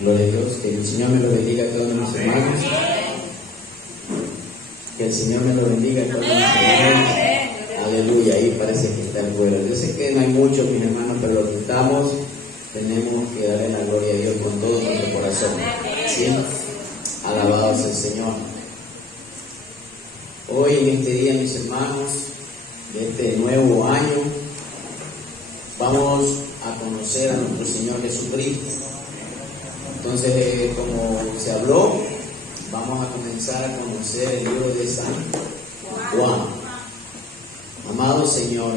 Gloria a Dios. Que el Señor me lo bendiga a todos mis hermanos. Que el Señor me lo bendiga a todos mis hermanos. Aleluya. Ahí parece que está el vuelo. Yo sé que no hay muchos, mis hermanos, pero los que estamos tenemos que darle la gloria a Dios con todo nuestro corazón. ¿Sí? Alabado sea el Señor. Hoy en este día, mis hermanos, de este nuevo año, vamos a conocer a nuestro Señor Jesucristo. Entonces, como se habló, vamos a comenzar a conocer el libro de San Juan. Amado Señor,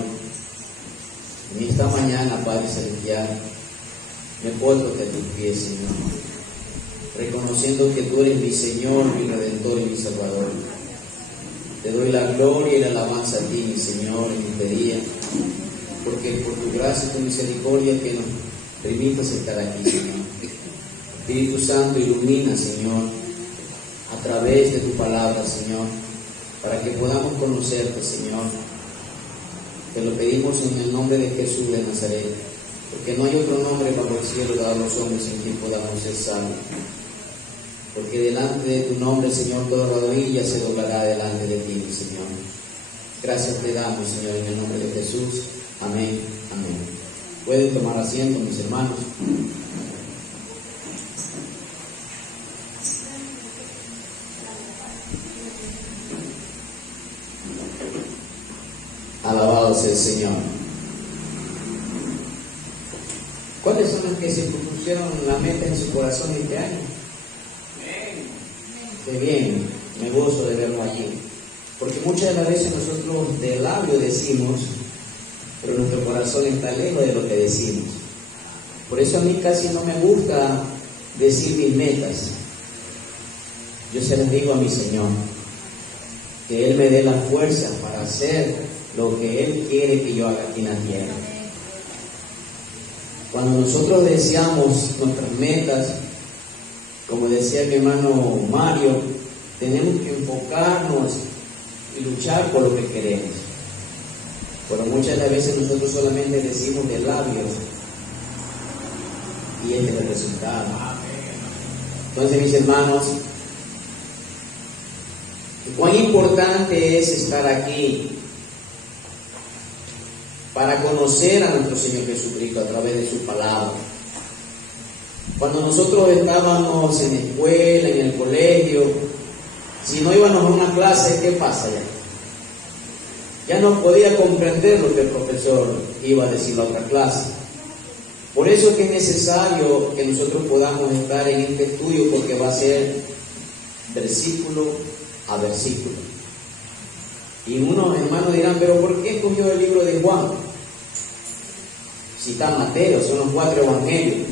en esta mañana, Padre Celestial, me porto ante tus pies, Señor, reconociendo que tú eres mi Señor, mi Redentor y mi Salvador. Te doy la gloria y la alabanza a ti, mi Señor, en este día, porque por tu gracia y tu misericordia que nos permitas estar aquí, Señor. Espíritu Santo, ilumina, Señor, a través de tu palabra, Señor, para que podamos conocerte, Señor. Te lo pedimos en el nombre de Jesús de Nazaret, porque no hay otro nombre bajo el cielo dado a los hombres en quien podamos ser salvos. Porque delante de tu nombre, Señor, toda rodilla se doblará delante de ti, Señor. Gracias te damos, Señor, en el nombre de Jesús. Amén, amén. Pueden tomar asiento, mis hermanos. Alabado sea el Señor. ¿Cuáles son los que se propusieron la meta en su corazón este año? Qué bien, me gozo de verlo allí. Porque muchas de las veces nosotros de labio decimos, pero nuestro corazón está lejos de lo que decimos. Por eso a mí casi no me gusta decir mis metas. Yo se las digo a mi Señor, que Él me dé la fuerza para hacer lo que Él quiere que yo haga aquí en la tierra. Cuando nosotros deseamos nuestras metas, como decía mi hermano Mario, tenemos que enfocarnos y luchar por lo que queremos. Pero muchas de las veces nosotros solamente decimos de labios y este es el resultado. Entonces, mis hermanos, cuán importante es estar aquí para conocer a nuestro Señor Jesucristo a través de su palabra. Cuando nosotros estábamos en la escuela, en el colegio, si no íbamos a una clase, ¿qué pasa ya? Ya no podía comprender lo que el profesor iba a decir en la otra clase. Por eso es que es necesario que nosotros podamos estar en este estudio, porque va a ser versículo a versículo. Y unos hermanos dirán, pero ¿por qué escogió el libro de Juan? Si está Mateo, son los 4 evangelios.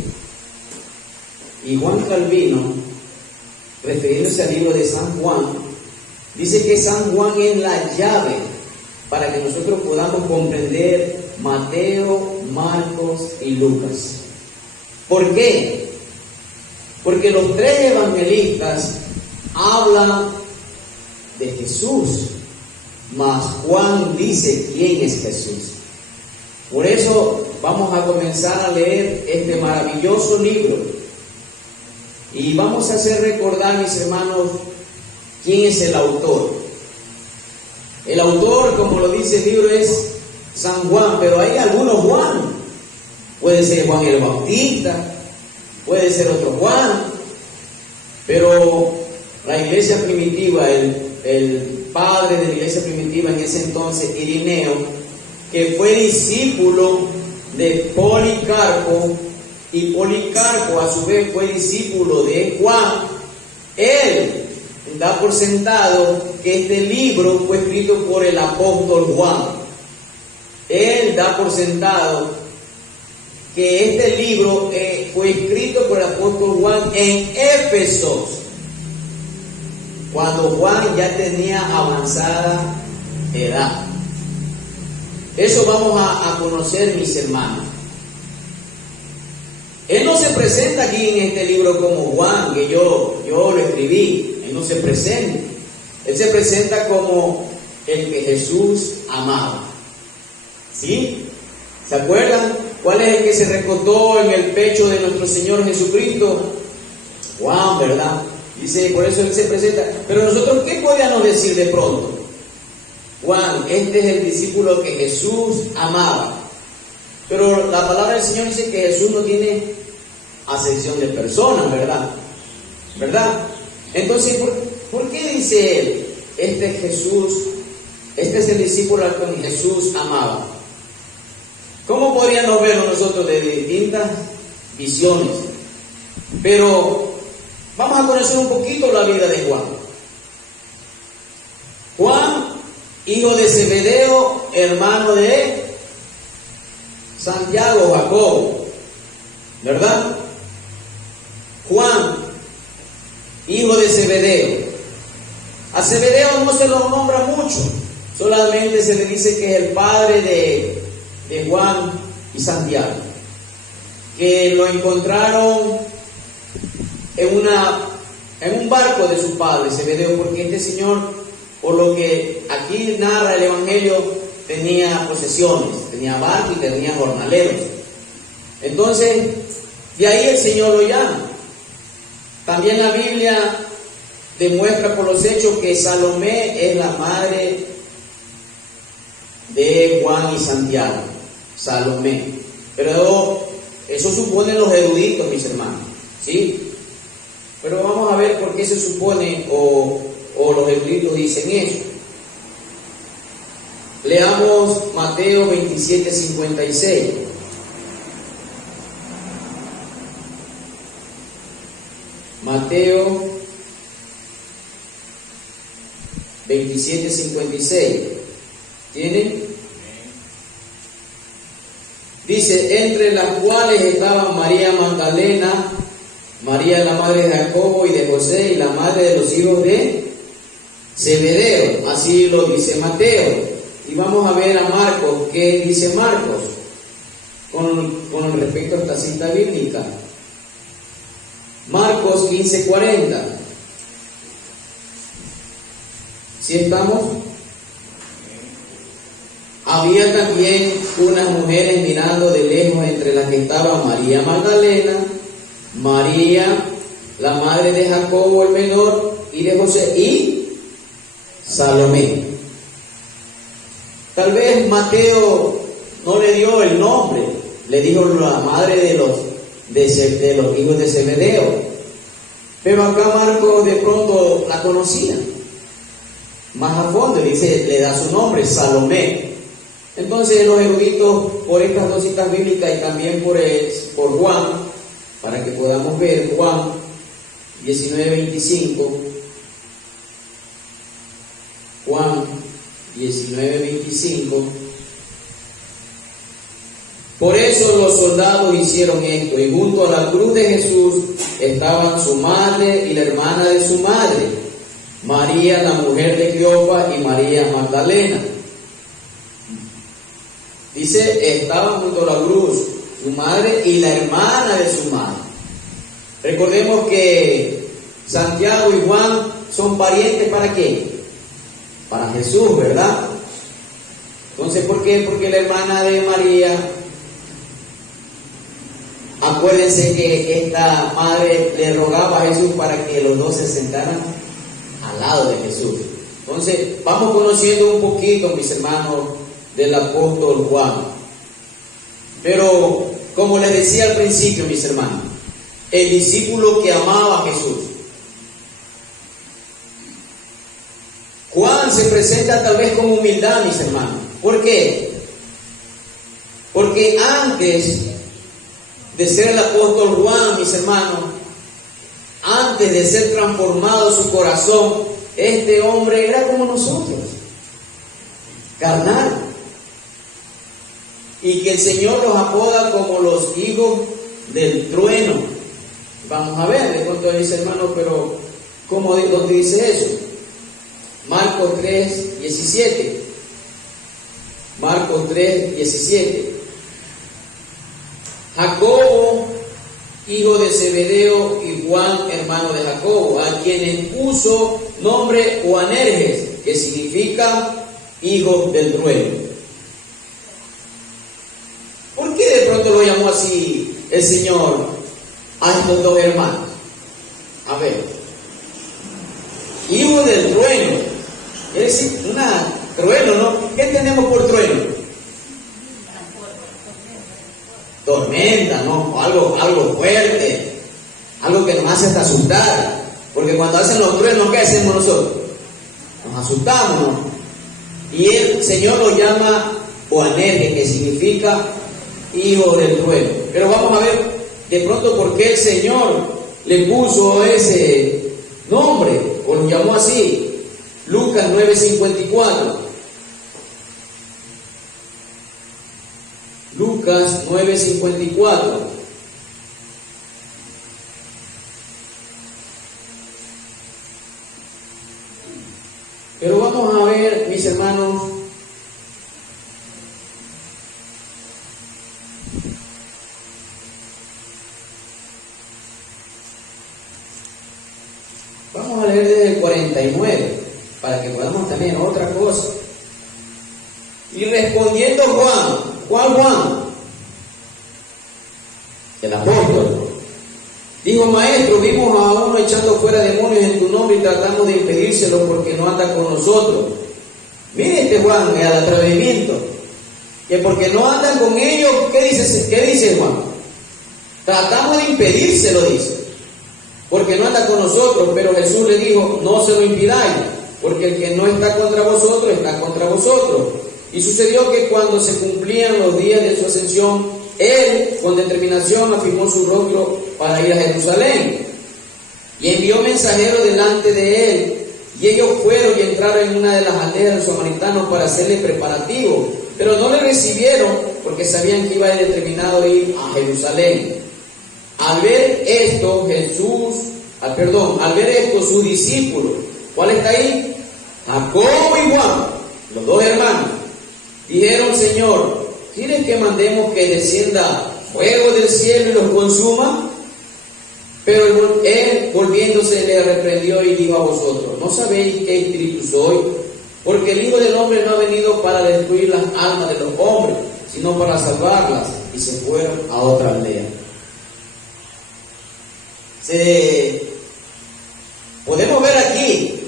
Y Juan Calvino, refiriéndose al libro de San Juan, dice que San Juan es la llave para que nosotros podamos comprender Mateo, Marcos y Lucas. ¿Por qué? Porque los 3 evangelistas hablan de Jesús, mas Juan dice quién es Jesús. Por eso vamos a comenzar a leer este maravilloso libro. Y vamos a hacer recordar, mis hermanos, quién es el autor. El autor, como lo dice el libro, es San Juan, pero hay algunos Juan. Puede ser Juan el Bautista, puede ser otro Juan, pero la iglesia primitiva, el padre de la iglesia primitiva en ese entonces, Irineo, que fue discípulo de Policarpo, y Policarpo a su vez fue discípulo de Juan, él da por sentado que este libro fue escrito por el apóstol Juan. Él da por sentado que este libro fue escrito por el apóstol Juan en Éfeso, cuando Juan ya tenía avanzada edad. Eso vamos a conocer, mis hermanos. Él no se presenta aquí en este libro como Juan, que yo lo escribí. Él no se presenta. Él se presenta como el que Jesús amaba. ¿Sí? ¿Se acuerdan? ¿Cuál es el que se recostó en el pecho de nuestro Señor Jesucristo? Juan, ¿verdad? Dice, por eso él se presenta. Pero nosotros, ¿qué podríamos decir de pronto? Juan, este es el discípulo que Jesús amaba. Pero la palabra del Señor dice que Jesús no tiene acepción de personas, ¿verdad? ¿Verdad? Entonces, ¿por qué dice él, este es Jesús, este es el discípulo al que Jesús amaba? ¿Cómo podríamos verlo nosotros de distintas visiones? Pero vamos a conocer un poquito la vida de Juan. Juan, hijo de Zebedeo, hermano de Santiago, Jacobo, ¿verdad? Juan, hijo de Zebedeo. A Zebedeo no se lo nombra mucho, solamente se le dice que es el padre de Juan y Santiago, que lo encontraron en un barco de su padre, Zebedeo, porque este señor, por lo que aquí narra el Evangelio, tenía posesiones, tenía barco y tenía jornaleros. Entonces, de ahí el Señor lo llama. También la Biblia demuestra por los hechos que Salomé es la madre de Juan y Santiago. Salomé. Pero eso suponen los eruditos, mis hermanos, ¿sí? Pero vamos a ver por qué se supone o los eruditos dicen eso. Leamos Mateo 27:56. Mateo 27:56. ¿Tienen? Dice, entre las cuales estaban María Magdalena, María la madre de Jacobo y de José y la madre de los hijos de Zebedeo. Así lo dice Mateo. Y vamos a ver a Marcos, ¿qué dice Marcos con respecto a esta cita bíblica? Marcos 15:40. ¿Sí estamos? Había también unas mujeres mirando de lejos, entre las que estaba María Magdalena, María, la madre de Jacobo el menor y de José, y Salomé. Tal vez Mateo no le dio el nombre, le dijo la madre de los hijos de Zebedeo, pero acá Marcos de pronto la conocía más a fondo, dice, le da su nombre, Salomé. Entonces los eruditos, por estas dos citas bíblicas y también por Juan, para que podamos ver Juan 19:25, Juan 19:25, por eso los soldados hicieron esto, y junto a la cruz de Jesús estaban su madre y la hermana de su madre, María la mujer de Cleopas y María Magdalena. Dice, estaban junto a la cruz su madre y la hermana de su madre. Recordemos que Santiago y Juan son parientes, ¿para qué? Para Jesús, ¿verdad? Entonces, ¿por qué? Porque la hermana de María, acuérdense que esta madre le rogaba a Jesús para que los dos se sentaran al lado de Jesús. Entonces, vamos conociendo un poquito, mis hermanos, del apóstol Juan. Pero, como les decía al principio, mis hermanos, el discípulo que amaba a Jesús. Juan se presenta tal vez con humildad, mis hermanos. ¿Por qué? Porque antes de ser el apóstol Juan, mis hermanos, antes de ser transformado su corazón, este hombre era como nosotros, carnal. Y que el Señor los apoda como los hijos del trueno. Vamos a ver de cuánto dice, hermano, pero ¿cómo, dónde dice eso? Marcos 3:17. Marcos 3:17. Jacobo, hijo de Zebedeo, y Juan, hermano de Jacobo, a quienes puso nombre Boanerges, que significa hijos del trueno. ¿Por qué de pronto lo llamó así el Señor a estos dos hermanos? ver, hijo del trueno. Es decir, trueno, ¿no? ¿Qué tenemos por trueno? Tormenta, ¿no? O algo fuerte, algo que nos hace hasta asustar. Porque cuando hacen los truenos, ¿qué hacemos nosotros? Nos asustamos, ¿no? Y el Señor lo llama Boanerges, que significa hijo del trueno. Pero vamos a ver de pronto por qué el Señor le puso ese nombre, o lo llamó así. Lucas 9:54. Lucas 9:54. Pero vamos a ver, mis hermanos, vamos a leer desde el 49, para que podamos tener otra cosa. Y respondiendo Juan, ¿cuál Juan? El apóstol. Dijo: Maestro, vimos a uno echando fuera demonios en tu nombre y tratamos de impedírselo porque no anda con nosotros. Mire este Juan, el atrevimiento. Que porque no andan con ellos, ¿qué dice Juan? Tratamos de impedírselo, dice. Porque no anda con nosotros. Pero Jesús le dijo: no se lo impidáis, porque el que no está contra vosotros, está contra vosotros. Y sucedió que cuando se cumplían los días de su ascensión, él con determinación afirmó su rostro para ir a Jerusalén. Y envió mensajeros delante de él. Y ellos fueron y entraron en una de las aldeas de los samaritanos para hacerle preparativos. Pero no le recibieron porque sabían que iba determinado a ir a Jerusalén. Al ver esto, sus discípulos, ¿cuál está ahí? Jacobo y Juan, los dos hermanos, dijeron: Señor, ¿quieres que mandemos que descienda fuego del cielo y los consuma? Pero él, volviéndose, le reprendió y dijo a vosotros: ¿no sabéis qué espíritu soy? Porque el Hijo del Hombre no ha venido para destruir las almas de los hombres, sino para salvarlas. Y se fueron a otra aldea. Podemos ver aquí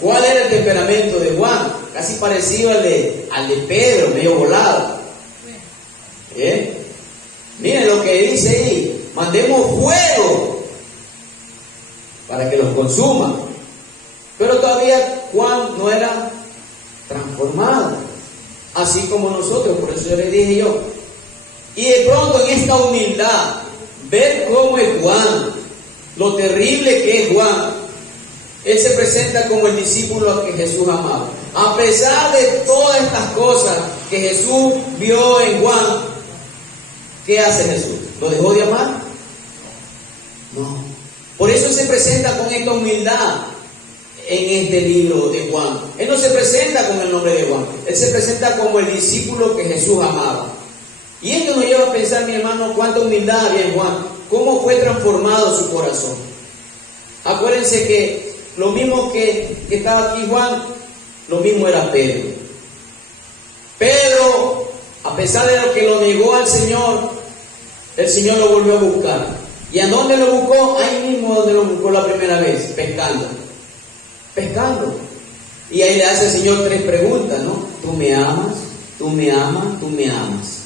cuál era el temperamento de Juan, casi parecido al de Pedro, medio volado. Miren lo que dice ahí: mandemos fuego para que los consuma. Pero todavía Juan no era transformado, así como nosotros. Por eso yo le dije yo. Y de pronto en esta humildad, ver cómo es Juan, lo terrible que es Juan. Él se presenta como el discípulo que Jesús amaba. A pesar de todas estas cosas que Jesús vio en Juan, ¿qué hace Jesús? ¿Lo dejó de amar? No. Por eso se presenta con esta humildad en este libro de Juan. Él no se presenta con el nombre de Juan. Él se presenta como el discípulo que Jesús amaba. Y esto nos lleva a pensar, mi hermano, cuánta humildad había en Juan. Cómo fue transformado su corazón. Acuérdense que lo mismo que estaba aquí Juan, lo mismo era Pedro. Pedro, a pesar de lo que lo negó al Señor, el Señor lo volvió a buscar. ¿Y a dónde lo buscó? Ahí mismo donde lo buscó la primera vez, pescando. Y ahí le hace el Señor 3 preguntas, ¿no? ¿Tú me amas? ¿Tú me amas? ¿Tú me amas?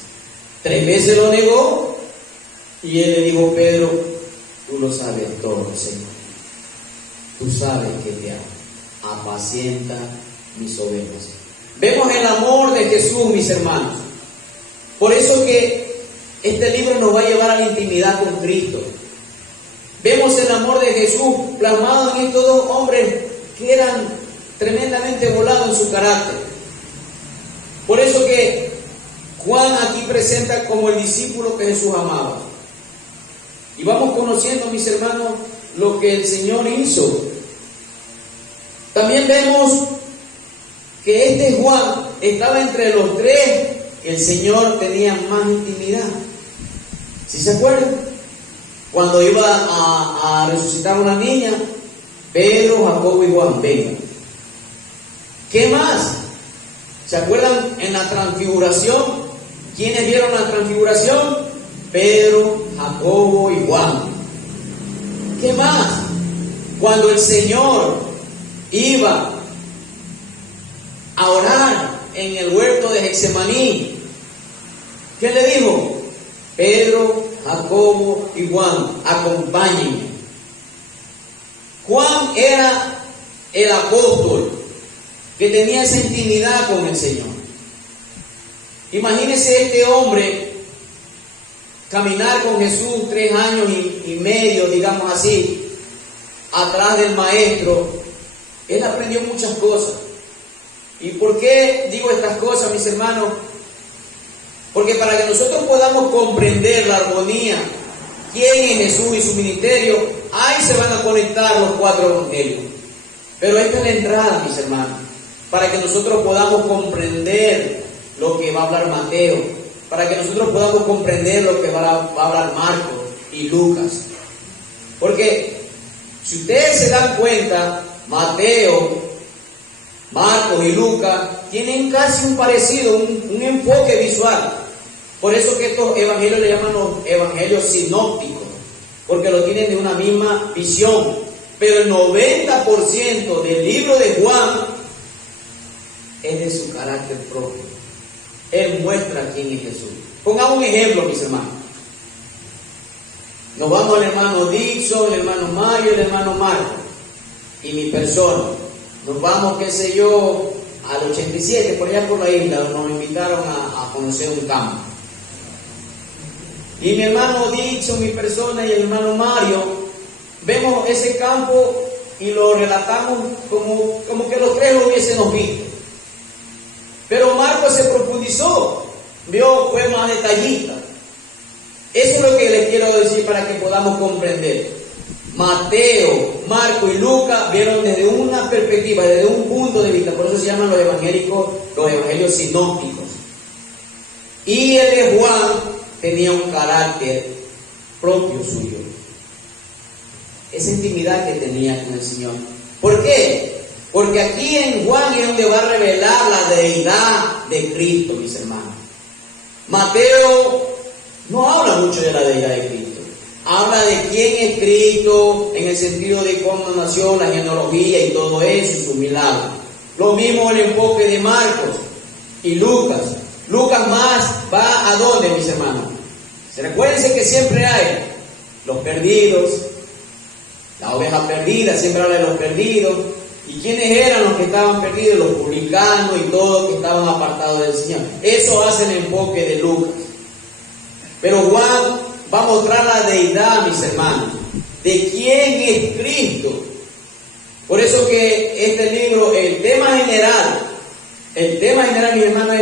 3 veces lo negó. Y él le dijo: Pedro, tú lo sabes todo, Señor. Tú sabes que te amo. Apacienta mis ovejas. Vemos el amor de Jesús, mis hermanos. Por eso que este libro nos va a llevar a la intimidad con Cristo. Vemos el amor de Jesús plasmado en estos 2 hombres que eran tremendamente volados en su carácter. Por eso que Juan aquí presenta como el discípulo que Jesús amaba. Y vamos conociendo, mis hermanos, lo que el Señor hizo. También vemos que este Juan estaba entre los 3 que el Señor tenía más intimidad. ¿Sí se acuerdan? Cuando iba a resucitar a una niña, Pedro, Jacobo y Juan, vengan. ¿Qué más? ¿Se acuerdan en la transfiguración? ¿Quiénes vieron la transfiguración? Pedro, Jacobo y Juan. ¿Qué más? Cuando el Señor iba a orar en el huerto de Getsemaní, ¿qué le dijo? Pedro, Jacobo y Juan, acompáñenme. Juan era el apóstol que tenía esa intimidad con el Señor. Imagínese este hombre caminar con Jesús 3 años y medio, digamos así, atrás del maestro. Él aprendió muchas cosas. ¿Y por qué digo estas cosas, mis hermanos? Porque para que nosotros podamos comprender la armonía, quién es Jesús y su ministerio, ahí se van a conectar los 4 evangelios. Pero esta es la entrada, mis hermanos, para que nosotros podamos comprender lo que va a hablar Mateo, para que nosotros podamos comprender lo que va a hablar Marcos y Lucas. Porque si ustedes se dan cuenta, Mateo, Marcos y Lucas tienen casi un parecido, un enfoque visual. Por eso que estos evangelios le llaman los evangelios sinópticos, porque lo tienen de una misma visión. Pero el 90% del libro de Juan es de su carácter propio. Él muestra quién es Jesús. Pongamos un ejemplo, mis hermanos. Nos vamos al hermano Dixon, el hermano Mario, el hermano Marco y mi persona. Nos vamos, qué sé yo, al 87, por allá por la isla, nos invitaron a conocer un campo. Y mi hermano Dixon, mi persona y el hermano Mario, vemos ese campo y lo relatamos como que los 3 lo hubiésemos visto. Pero Marco se profundizó, fue más detallista. Eso es lo que les quiero decir para que podamos comprender. Mateo, Marco y Lucas vieron desde una perspectiva, desde un punto de vista, por eso se llaman los evangelios sinópticos. Y el de Juan tenía un carácter propio suyo. Esa intimidad que tenía con el Señor. ¿Por qué? Porque aquí en Juan es donde va a revelar la deidad de Cristo, mis hermanos. Mateo no habla mucho de la deidad de Cristo. Habla de quién es Cristo en el sentido de cómo nació, la genealogía y todo eso, y sus milagros. Lo mismo el enfoque de Marcos y Lucas. Lucas más va a dónde, mis hermanos. Recuérdense que siempre hay los perdidos, la oveja perdida, siempre habla de los perdidos. ¿Y quiénes eran los que estaban perdidos? Los publicanos y todos que estaban apartados del Señor. Eso hace el enfoque de Lucas. Pero Juan va a mostrar la deidad, mis hermanos, de quién es Cristo. Por eso que este libro, el tema general, mis hermanos,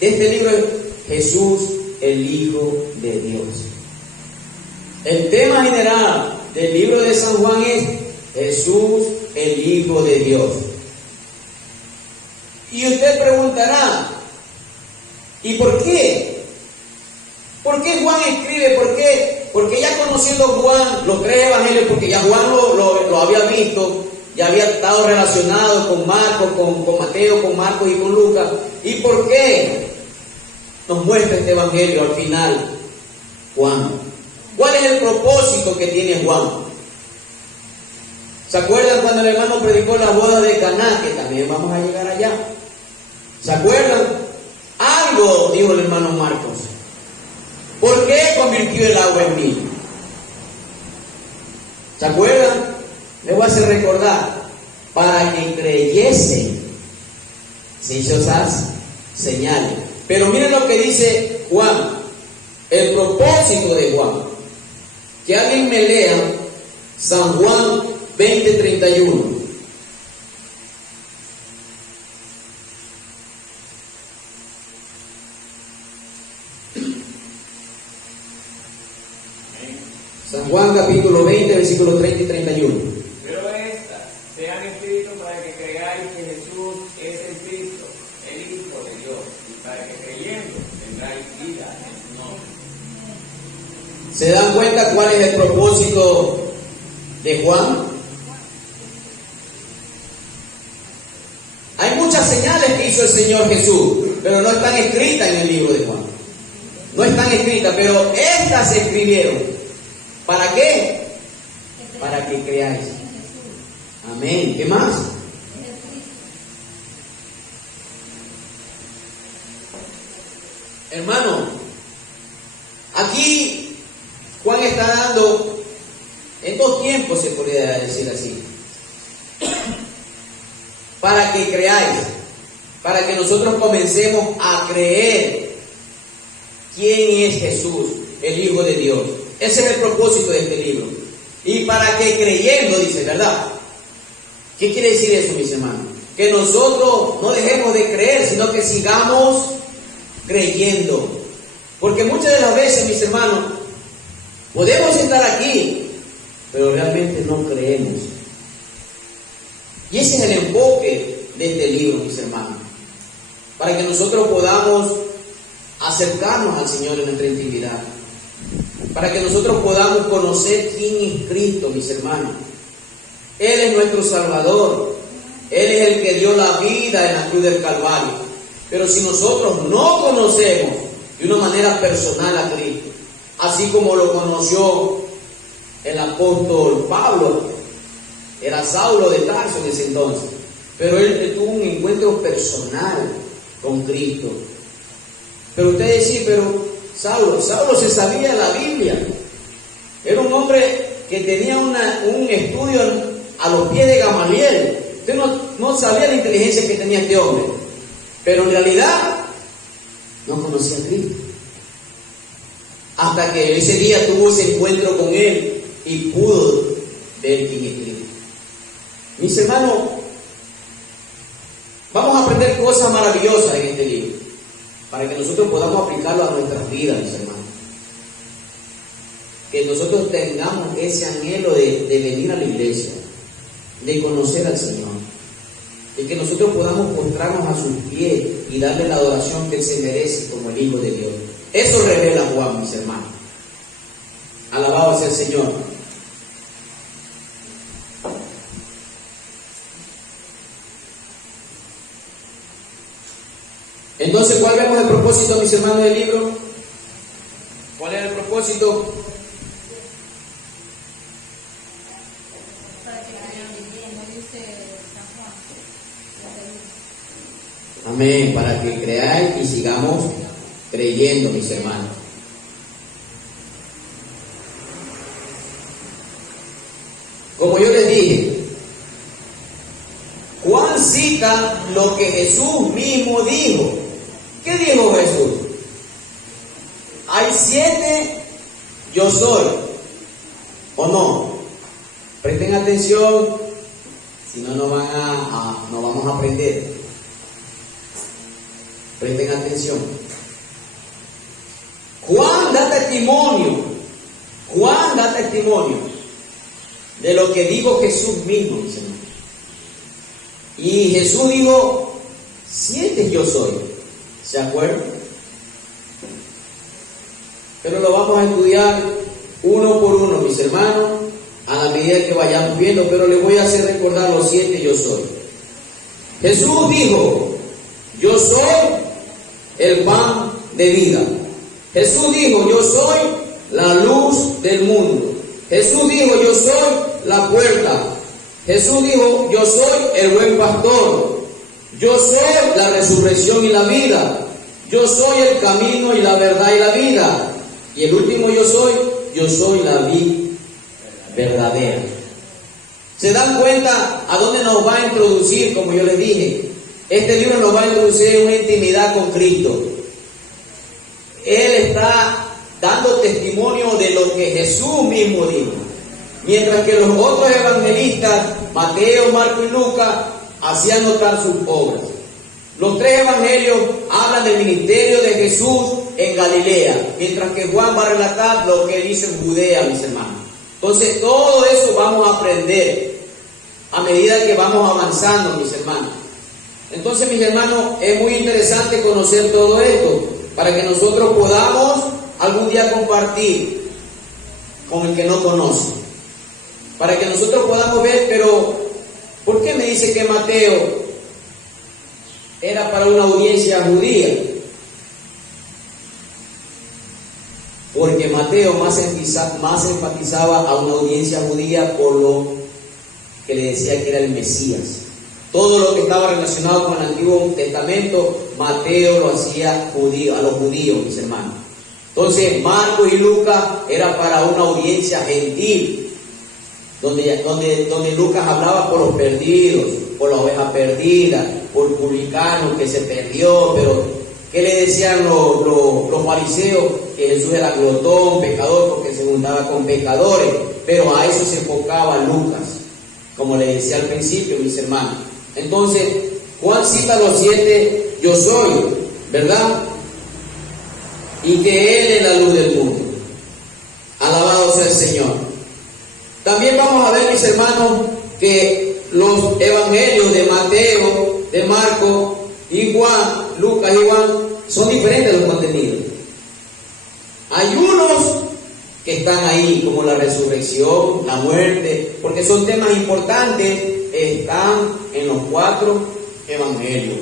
de este libro es Jesús, el Hijo de Dios. El tema general del libro de San Juan es Jesús, el Hijo de Dios. Y usted preguntará, ¿y por qué? ¿Por qué Juan escribe? ¿Por qué? Porque ya conociendo Juan, los 3 evangelios, porque ya Juan lo había visto, ya había estado relacionado con Marcos, con Mateo, con Marcos y con Lucas. ¿Y por qué nos muestra este evangelio al final Juan? ¿Cuál es el propósito que tiene Juan? ¿Se acuerdan cuando el hermano predicó la boda de Caná? Que también vamos a llegar allá. ¿Se acuerdan? Algo dijo el hermano Marcos. ¿Por qué convirtió el agua en vino? ¿Se acuerdan? Les voy a hacer recordar. Para que creyesen, se hizo esas señales. Pero miren lo que dice Juan. El propósito de Juan. Que alguien me lea San Juan 20:31. San Juan capítulo 20, versículos 30 y 31. Pero estas sean escritos para que creáis que Jesús es el Cristo, el Hijo de Dios, y para que creyendo tendráis vida en su nombre. ¿Se dan cuenta cuál es el propósito de Juan? Hay muchas señales que hizo el Señor Jesús, pero no están escritas en el libro de Juan. No están escritas, pero estas se escribieron. ¿Para qué? Para que creáis. Amén. ¿Qué más? Hermano, aquí Juan está dando, en 2 tiempos se podría decir así, para que creáis, para que nosotros comencemos a creer quién es Jesús, el Hijo de Dios. Ese es el propósito de este libro. Y para que creyendo, dice, ¿verdad? ¿Qué quiere decir eso, mis hermanos? Que nosotros no dejemos de creer, sino que sigamos creyendo. Porque muchas de las veces, mis hermanos, podemos estar aquí, pero realmente no creemos. Y ese es el enfoque de este libro, mis hermanos. Para que nosotros podamos acercarnos al Señor en nuestra intimidad. Para que nosotros podamos conocer quién es Cristo, mis hermanos. Él es nuestro Salvador. Él es el que dio la vida en la cruz del Calvario. Pero si nosotros no conocemos de una manera personal a Cristo, así como lo conoció el apóstol Pablo, era Saulo de Tarso en ese entonces, pero él tuvo un encuentro personal con Cristo. Pero usted dice, pero Saulo se sabía la Biblia, era un hombre que tenía un estudio a los pies de Gamaliel. Usted no sabía la inteligencia que tenía este hombre, pero en realidad no conocía a Cristo. Hasta que ese día tuvo ese encuentro con Él y pudo ver quién es Cristo. Mis hermanos, vamos a aprender cosas maravillosas en este libro, para que nosotros podamos aplicarlo a nuestras vidas, mis hermanos. Que nosotros tengamos ese anhelo de venir a la iglesia, de conocer al Señor, de que nosotros podamos postrarnos a sus pies y darle la adoración que Él se merece como el Hijo de Dios. Eso revela Juan, mis hermanos. Alabado sea el Señor. Entonces, ¿cuál vemos el propósito, mis hermanos, del libro? ¿Cuál es el propósito? Amén, para que creáis y sigamos creyendo, mis hermanos. Como yo les dije, Juan cita lo que Jesús mismo dijo. ¿Qué dijo Jesús? Hay 7 yo soy, ¿o no? Presten atención, si no, no vamos a aprender. Presten atención. Juan da testimonio de lo que dijo Jesús mismo, mis hermanos. Y Jesús dijo, 7 yo soy. ¿Se acuerdan? Pero lo vamos a estudiar uno por uno, mis hermanos, a la medida que vayamos viendo, pero les voy a hacer recordar los 7 yo soy. Jesús dijo, yo soy el pan de vida. Jesús dijo, yo soy la luz del mundo. Jesús dijo, yo soy la puerta. Jesús dijo, yo soy el buen pastor. Yo soy la resurrección y la vida. Yo soy el camino y la verdad y la vida. Y el último yo soy la vid verdadera. ¿Se dan cuenta a dónde nos va a introducir? Como yo les dije, este libro nos va a introducir en una intimidad con Cristo. Él está dando testimonio de lo que Jesús mismo dijo. Mientras que los otros evangelistas, Mateo, Marco y Lucas, hacían notar sus obras. Los 3 evangelios hablan del ministerio de Jesús en Galilea, mientras que Juan va a relatar lo que él hizo en Judea, mis hermanos. Entonces, todo eso vamos a aprender a medida que vamos avanzando, mis hermanos. Entonces, mis hermanos, es muy interesante conocer todo esto, para que nosotros podamos algún día compartir con el que no conoce. Para que nosotros podamos ver, pero ¿por qué me dice que Mateo era para una audiencia judía? Porque Mateo más enfatizaba a una audiencia judía por lo que le decía que era el Mesías. Todo lo que estaba relacionado con el Antiguo Testamento, Mateo lo hacía a los judíos, mis hermanos. Entonces, Marcos y Lucas era para una audiencia gentil, donde Lucas hablaba por los perdidos, por la oveja perdida, por publicano que se perdió, pero ¿qué le decían los fariseos? Que Jesús era glotón, pecador, porque se juntaba con pecadores, pero a eso se enfocaba Lucas, como le decía al principio, mis hermanos. Entonces, Juan cita los 7 yo soy, ¿verdad? Y que Él es la luz del mundo. Alabado sea el Señor. También vamos a ver, mis hermanos, que los evangelios de Mateo, de Marcos y Juan, Lucas y Juan, son diferentes los contenidos. Hay unos que están ahí, como la resurrección, la muerte, porque son temas importantes, están en los 4 evangelios.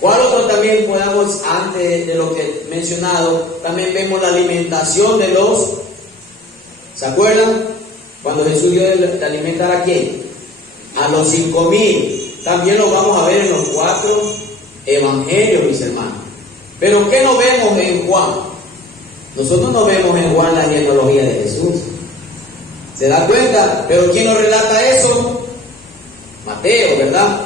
¿Cuál otro también podamos, antes de lo que he mencionado, también vemos la alimentación de los, ¿se acuerdan? Cuando Jesús dio de alimentar ¿a quién? A los 5,000. También lo vamos a ver en los 4 evangelios, mis hermanos. Pero ¿qué no vemos en Juan? Nosotros no vemos en Juan la genealogía de Jesús. ¿Se da cuenta? Pero ¿quién nos relata eso? Mateo, ¿verdad?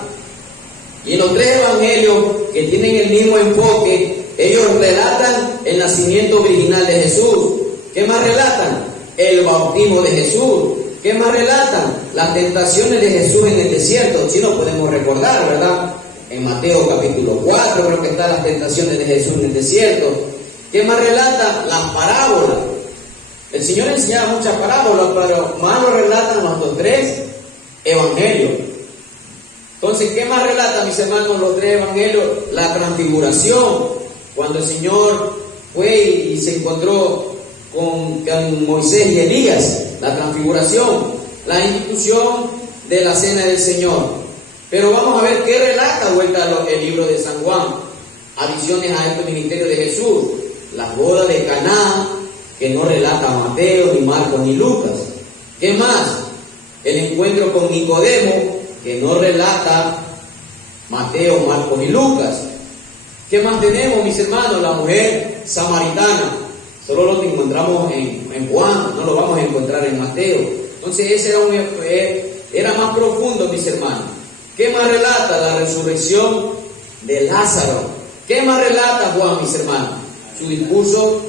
Y en los 3 evangelios que tienen el mismo enfoque, ellos relatan el nacimiento original de Jesús. ¿Qué más relatan? El bautismo de Jesús. ¿Qué más relatan? Las tentaciones de Jesús en el desierto. Si nos podemos recordar, ¿verdad? En Mateo capítulo 4 creo que están las tentaciones de Jesús en el desierto. ¿Qué más relata? Las parábolas. El Señor enseñaba muchas parábolas, pero más lo relatan los otros 3 evangelios. Entonces, ¿qué más relata, mis hermanos, los 3 evangelios? La transfiguración, cuando el Señor fue y se encontró con Moisés y Elías, la transfiguración, la institución de la cena del Señor. Pero vamos a ver qué relata vuelta el libro de San Juan, adiciones a este ministerio de Jesús, las bodas de Caná, que no relata Mateo, ni Marcos, ni Lucas. ¿Qué más? El encuentro con Nicodemo, que no relata Mateo, Marcos y Lucas. ¿Qué más tenemos, mis hermanos? La mujer samaritana. Solo lo encontramos en Juan, no lo vamos a encontrar en Mateo. Entonces ese era más profundo, mis hermanos. ¿Qué más relata? La resurrección de Lázaro. ¿Qué más relata Juan, mis hermanos? Su discurso,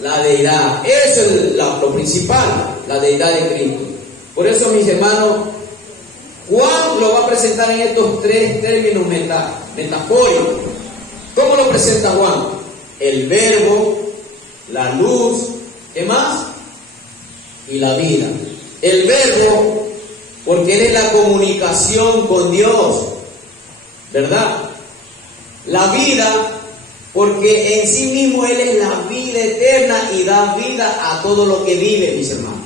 la deidad. Eso es lo principal, la deidad de Cristo. Por eso, mis hermanos, Juan lo va a presentar en estos 3 términos metafóricos. ¿Cómo lo presenta Juan? El verbo, la luz, ¿qué más? Y la vida. El verbo, porque Él es la comunicación con Dios, ¿verdad? La vida, porque en sí mismo Él es la vida eterna y da vida a todo lo que vive, mis hermanos.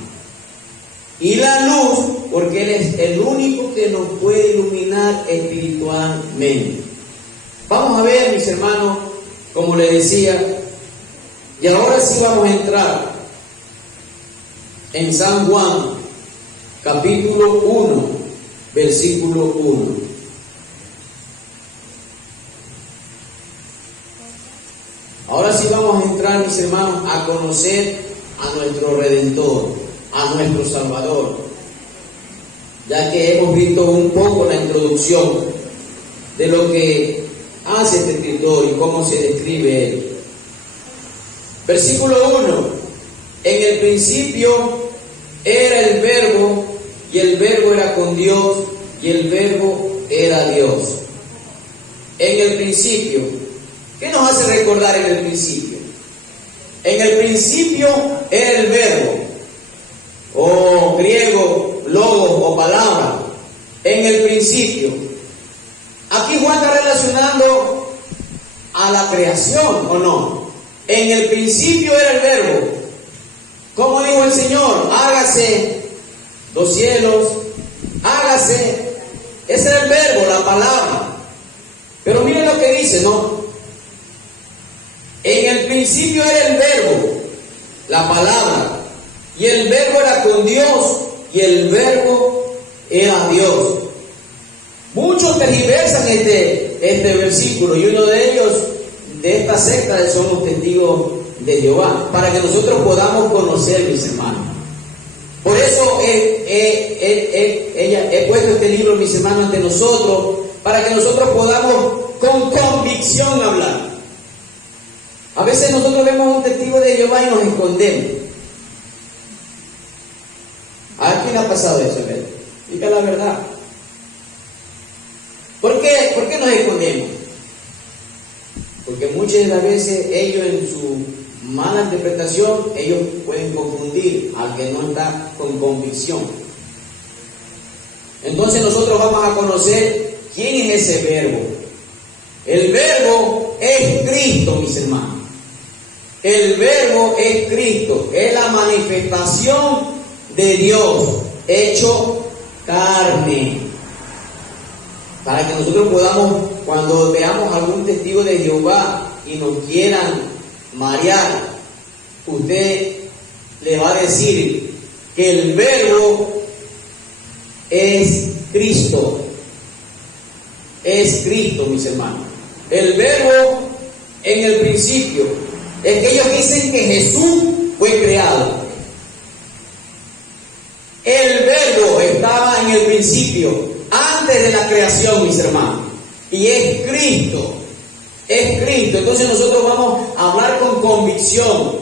Y la luz, porque Él es el único que nos puede iluminar espiritualmente. Vamos a ver, mis hermanos, como les decía, y ahora sí vamos a entrar en San Juan, capítulo 1, versículo 1. Ahora sí vamos a entrar, mis hermanos, a conocer a nuestro Redentor, a nuestro Salvador, ya que hemos visto un poco la introducción de lo que hace este escritor y cómo se describe él. Versículo 1. En el principio era el verbo, y el verbo era con Dios, y el verbo era Dios. En el principio. ¿Qué nos hace recordar en el principio? En el principio era el verbo, o griego, logos o palabra. En el principio. Aquí Juan está relacionando a la creación, ¿o no? En el principio era el verbo. ¿Cómo dijo el Señor? Hágase los cielos, hágase. Ese era el verbo, la palabra. Pero miren lo que dice, ¿no? En el principio era el verbo, la palabra, y el verbo era con Dios, y el verbo era Dios. Muchos tergiversan este versículo, y uno de ellos, de esta secta, son los testigos de Jehová, para que nosotros podamos conocer, mis hermanos. Por eso he puesto este libro, mis hermanos, ante nosotros, para que nosotros podamos con convicción hablar. A veces nosotros vemos un testigo de Jehová y nos escondemos. ¿A quién ha pasado eso? Diga la verdad. ¿Por qué nos escondemos? Porque muchas de las veces ellos, en su mala interpretación, ellos pueden confundir al que no está con convicción. Entonces nosotros vamos a conocer quién es ese verbo. El verbo es Cristo, mis hermanos. El verbo es Cristo, es la manifestación de Dios hecho carne. Para que nosotros podamos, cuando veamos algún testigo de Jehová y nos quieran marear, usted le va a decir que el verbo es Cristo. Es Cristo, mis hermanos. El verbo en el principio. Es que ellos dicen que Jesús fue creado. El verbo estaba en el principio, antes de la creación, mis hermanos. Y es Cristo. Es Cristo. Entonces nosotros vamos a hablar con convicción.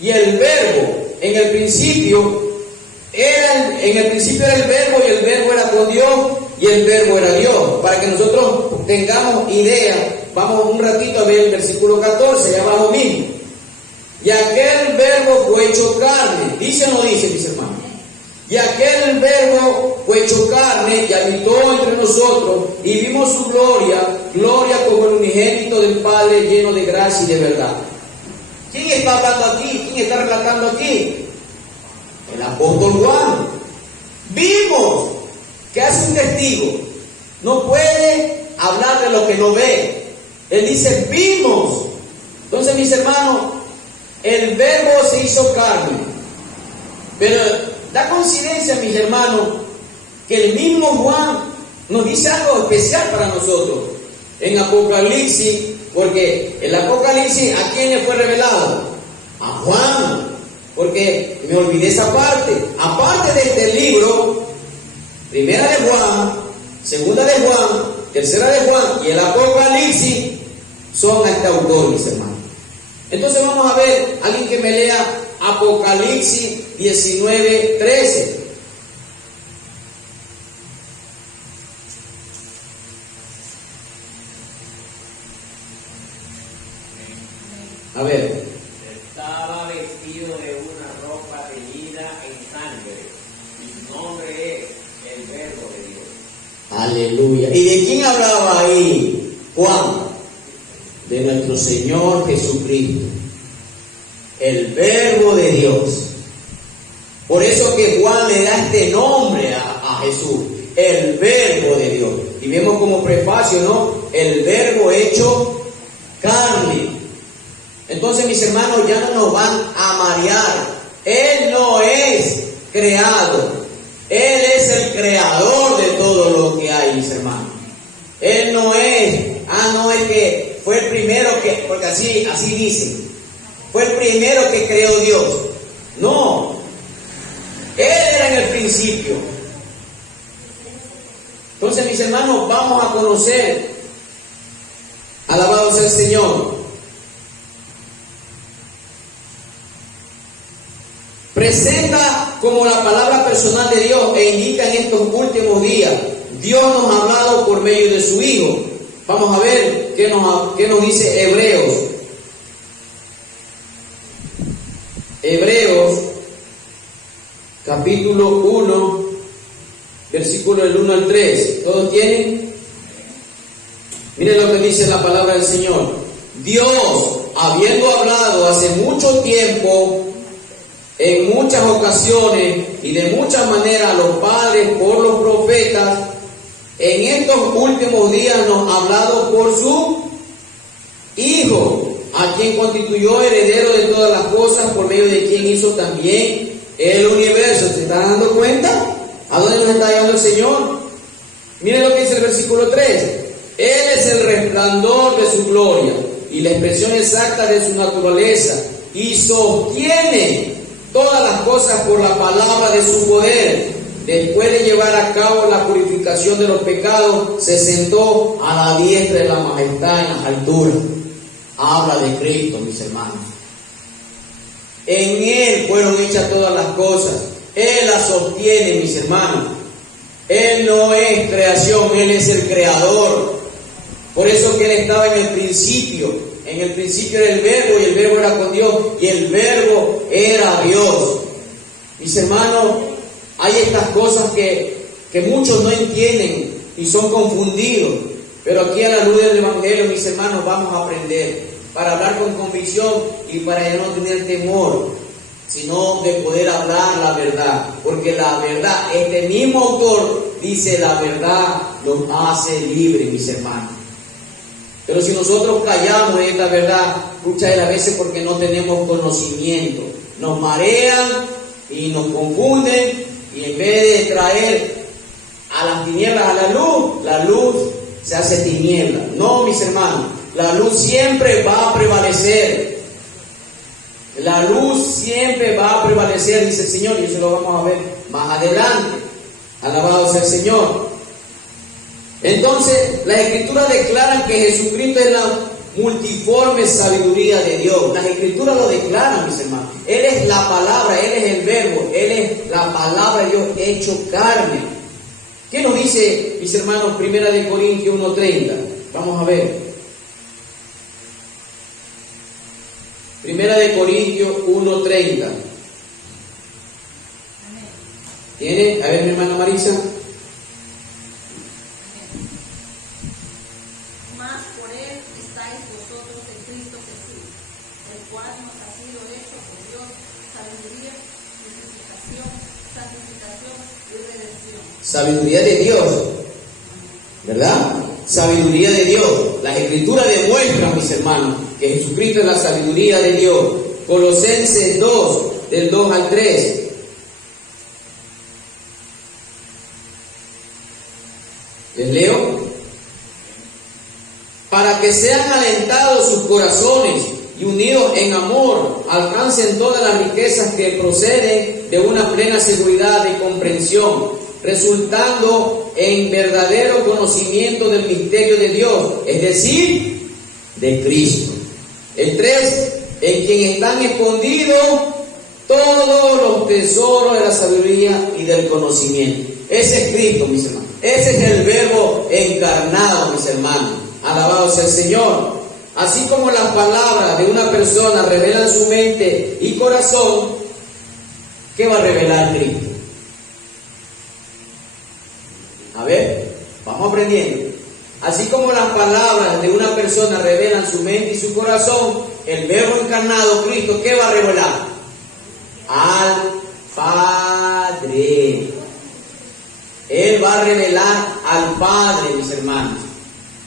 Y el verbo en el principio era el verbo, y el verbo era con Dios, y el verbo era Dios. Para que nosotros tengamos idea, vamos un ratito a ver el versículo 14, allá abajo mismo. Y aquel verbo fue hecho carne. ¿Dice o no dice, mis hermanos? Y aquel verbo fue hecho carne y habitó entre nosotros, y vimos su gloria como el unigénito del Padre, lleno de gracia y de verdad. ¿Quién está hablando aquí? ¿Quién está relatando aquí? El apóstol Juan. Vimos. ¿Qué hace un testigo? No puede hablar de lo que no ve. Él dice, vimos. Entonces, mis hermanos, el verbo se hizo carne. Pero da coincidencia, mis hermanos, que el mismo Juan nos dice algo especial para nosotros en Apocalipsis, porque el Apocalipsis, ¿a quién le fue revelado? A Juan, porque me olvidé esa parte. Aparte de este libro, primera de Juan, segunda de Juan, tercera de Juan y el Apocalipsis son a este autor, mis hermanos. Entonces vamos a ver, alguien que me lea Apocalipsis 19:13. A ver. Estaba vestido de una ropa teñida en sangre, y su nombre es el Verbo de Dios. Aleluya. ¿Y de quién hablaba ahí Juan? De nuestro Señor Jesucristo, el Verbo de Dios. Por eso que Juan le da este nombre a Jesús, el Verbo de Dios. Y vemos como prefacio, ¿no? El Verbo hecho carne. Entonces, mis hermanos, ya no nos van a marear. Él no es creado. Él es el creador de todo lo que hay, mis hermanos. Él no es, no es que fue el primero que, porque así dicen, fue el primero que creó Dios. No, Él era en el principio. Entonces, mis hermanos, vamos a conocer, alabado sea el Señor. Presenta como la palabra personal de Dios e indica en estos últimos días. Dios nos ha hablado por medio de su Hijo. Vamos a ver qué nos dice Hebreos. Hebreos, capítulo 1, versículo del 1 al 3. ¿Todos tienen? Miren lo que dice la palabra del Señor. Dios, habiendo hablado hace mucho tiempo, en muchas ocasiones y de muchas maneras a los padres por los profetas, en estos últimos días nos ha hablado por su Hijo, a quien constituyó heredero de todas las cosas, por medio de quien hizo también el universo. ¿Se están dando cuenta? ¿A dónde nos está llevando el Señor? Miren lo que dice el versículo 3. Él es el resplandor de su gloria y la expresión exacta de su naturaleza, y sostiene todas las cosas por la palabra de su poder. Después de llevar a cabo la purificación de los pecados, se sentó a la diestra de la majestad en las alturas. Habla de Cristo, mis hermanos. En Él fueron hechas todas las cosas. Él las sostiene, mis hermanos. Él no es creación, Él es el creador. Por eso que Él estaba en el principio. En el principio era el Verbo, y el Verbo era con Dios, y el Verbo era Dios. Mis hermanos, hay estas cosas que muchos no entienden y son confundidos. Pero aquí a la luz del Evangelio, mis hermanos, vamos a aprender para hablar con convicción y para ya no tener temor, sino de poder hablar la verdad. Porque la verdad, este mismo autor dice, la verdad nos hace libres, mis hermanos. Pero si nosotros callamos de esta verdad, muchas de las veces porque no tenemos conocimiento, nos marean y nos confunden, y en vez de traer a las tinieblas a la luz se hace tiniebla. No, mis hermanos, la luz siempre va a prevalecer. La luz siempre va a prevalecer, dice el Señor, y eso lo vamos a ver más adelante. Alabado sea el Señor. Entonces, las Escrituras declaran que Jesucristo es la multiforme sabiduría de Dios. Las Escrituras lo declaran, mis hermanos. Él es la palabra, Él es el Verbo, Él es la palabra de Dios hecho carne. ¿Qué nos dice, mis hermanos, 1 Corintios 1:30? Vamos a ver. 1 Corintios 1:30. ¿Tiene? A ver, mi hermana Marisa. Sabiduría de Dios, ¿verdad? Sabiduría de Dios. Las Escrituras demuestran, mis hermanos, que Jesucristo es la sabiduría de Dios. Colosenses 2, del 2 al 3. ¿Les leo? Para que sean alentados sus corazones y unidos en amor, alcancen todas las riquezas que proceden de una plena seguridad y comprensión, resultando en verdadero conocimiento del misterio de Dios, es decir, de Cristo. El 3, en quien están escondidos todos los tesoros de la sabiduría y del conocimiento. Ese es Cristo, mis hermanos. Ese es el Verbo encarnado, mis hermanos. Alabado sea el Señor. Así como las palabras de una persona revelan su mente y corazón, ¿qué va a revelar Cristo? A ver, vamos aprendiendo. Así como las palabras de una persona revelan su mente y su corazón, el Verbo encarnado, Cristo, ¿qué va a revelar? Al Padre. Él va a revelar al Padre, mis hermanos.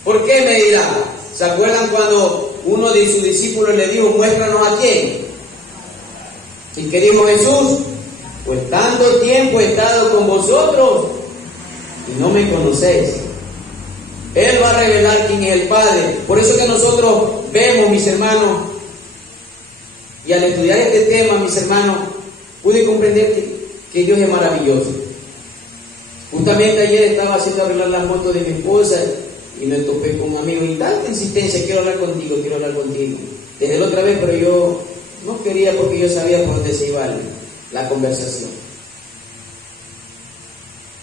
¿Por qué, me dirán? ¿Se acuerdan cuando uno de sus discípulos le dijo, muéstranos a quién? ¿Y qué dijo Jesús? Pues tanto tiempo he estado con vosotros y no me conocéis. Él va a revelar quién es el Padre. Por eso que nosotros vemos, mis hermanos, y al estudiar este tema, mis hermanos, pude comprender que Dios es maravilloso. Justamente ayer estaba haciendo arreglar las motos de mi esposa y me topé con un amigo y tanta insistencia, quiero hablar contigo. Desde la otra vez, pero yo no quería porque yo sabía por dónde se iba la conversación.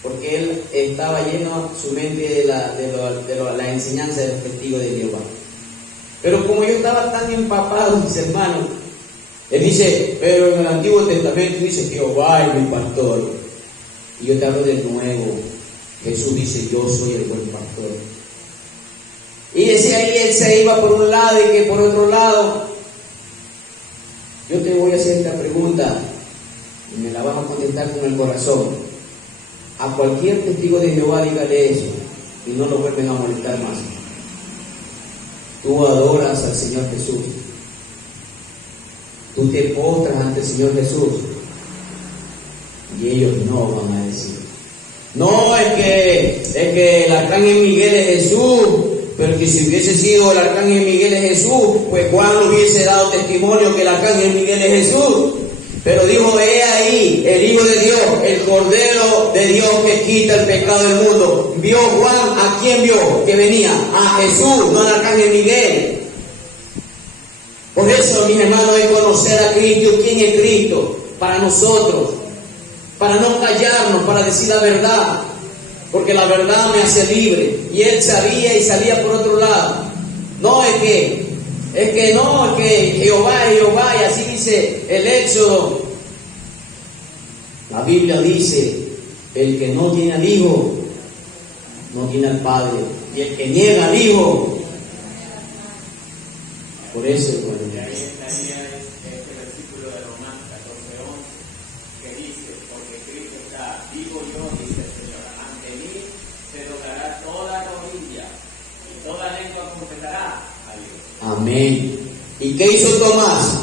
Porque él estaba lleno su mente de la enseñanza de los testigos de Jehová. Pero como yo estaba tan empapado, mis hermanos, él dice, pero en el Antiguo Testamento dice Jehová es mi pastor. Y yo te hablo del Nuevo. Jesús dice, yo soy el buen pastor. Y decía ahí, él se iba por un lado y que por otro lado. Yo te voy a hacer esta pregunta y me la vas a contestar con el corazón. A cualquier testigo de Jehová dígale eso y no lo vuelven a molestar más. Tú adoras al Señor Jesús. Tú te postras ante el Señor Jesús. Y ellos no van a decir. No, es que el arcángel Miguel es Jesús, pero que si hubiese sido el arcángel Miguel es Jesús, pues Juan le hubiese dado testimonio que el arcángel Miguel es Jesús. Pero dijo, he ahí el Hijo de Dios, el Cordero de Dios que quita el pecado del mundo. Vio Juan, ¿a quién vio? Que venía a Jesús, no al arcángel Miguel. Por eso, mis hermanos, es conocer a Cristo. ¿Quién es Cristo? Para nosotros, para no callarnos, para decir la verdad, porque la verdad me hace libre. Y él sabía y salía por otro lado. No es que Jehová es Jehová, y así dice el Éxodo. La Biblia dice, el que no tiene al Hijo, no tiene al Padre, y el que niega al Hijo. Por eso, bueno, este versículo de Romanos 14:11, que dice, porque Cristo está, digo yo, dice el Señor, ante mí se doblará toda rodilla y toda lengua confesará a Dios. amén. ¿Y qué hizo Tomás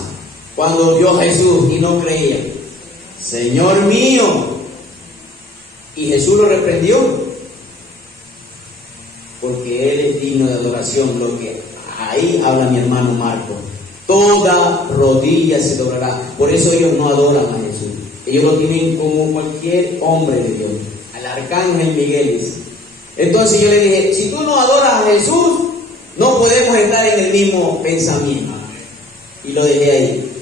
cuando vio a Jesús y no creía? Señor mío. Y Jesús lo reprendió, porque Él es digno de adoración. Lo que ahí habla mi hermano Marco, toda rodilla se doblará. Por eso ellos no adoran a Jesús, ellos lo tienen como cualquier hombre de Dios, al arcángel Miguel. Entonces yo le dije, si tú no adoras a Jesús, no podemos estar en el mismo pensamiento. Y lo dejé ahí.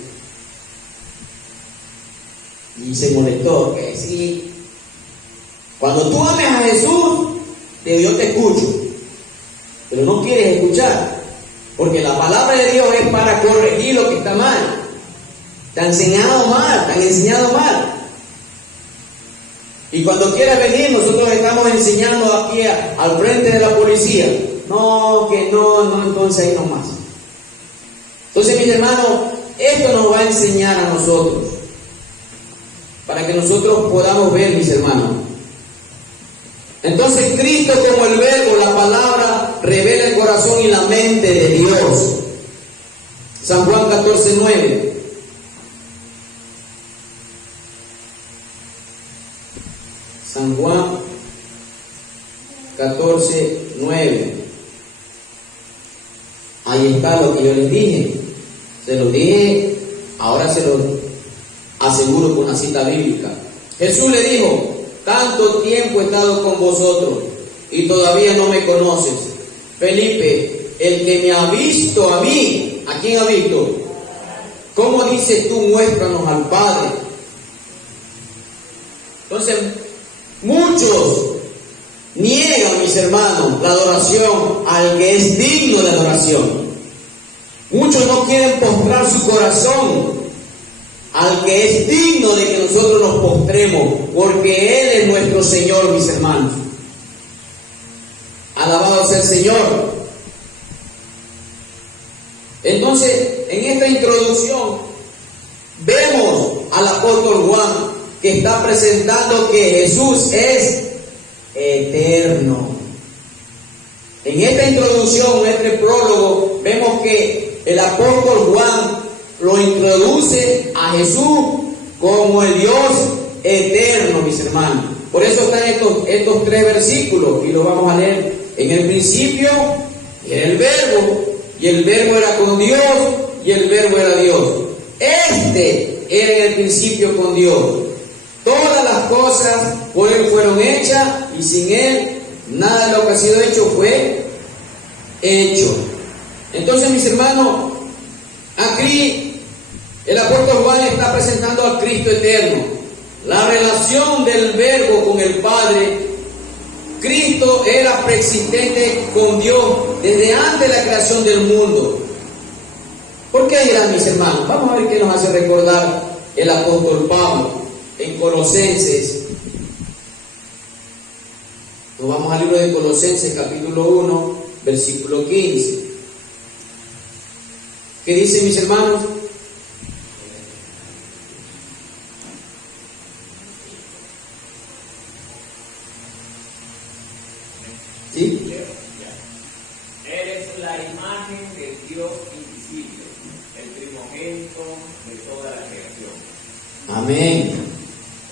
Y se molestó, que sí. Cuando tú ames a Jesús, yo te escucho, pero no quieres escuchar, porque la palabra de Dios es para corregir lo que está mal. Te han enseñado mal. Y cuando quieras venir, nosotros estamos enseñando aquí al frente de la policía. No, entonces ahí nomás. Entonces, mis hermanos, esto nos va a enseñar a nosotros, para que nosotros podamos ver, mis hermanos. Entonces, Cristo como el Verbo, la palabra, revela el corazón y la mente de Dios. San Juan 14:9. San Juan 14:9. Ahí está lo que yo les dije. Se lo dije, ahora se lo aseguro con una cita bíblica. Jesús le dijo, tanto tiempo he estado con vosotros y todavía no me conoces. Felipe, el que me ha visto a mí, ¿a quién ha visto? ¿Cómo dices tú, muéstranos al Padre? Entonces, muchos niegan, mis hermanos, la adoración al que es digno de adoración. Muchos no quieren postrar su corazón al que es digno de que nosotros nos postremos, porque Él es nuestro Señor, mis hermanos. Alabado sea el Señor. Entonces, en esta introducción, vemos al apóstol Juan que está presentando que Jesús es eterno. En esta introducción, en este prólogo, vemos que el apóstol Juan lo introduce a Jesús como el Dios eterno, mis hermanos. Por eso están estos tres versículos y los vamos a leer. En el principio era el Verbo, y el Verbo era con Dios, y el Verbo era Dios. Este era en el principio con Dios. Todas las cosas por Él fueron hechas, y sin Él nada de lo que ha sido hecho fue hecho. Entonces, mis hermanos, aquí el apóstol Juan está presentando al Cristo eterno, la relación del Verbo con el Padre. Cristo era preexistente con Dios desde antes de la creación del mundo. ¿Por qué dirán, mis hermanos? Vamos a ver qué nos hace recordar el apóstol Pablo en Colosenses. Nos vamos al libro de Colosenses, capítulo 1, versículo 15. ¿Qué dicen, mis hermanos? ¿Sí? Él es la imagen de Dios invisible, el primogénito de toda la creación. Amén.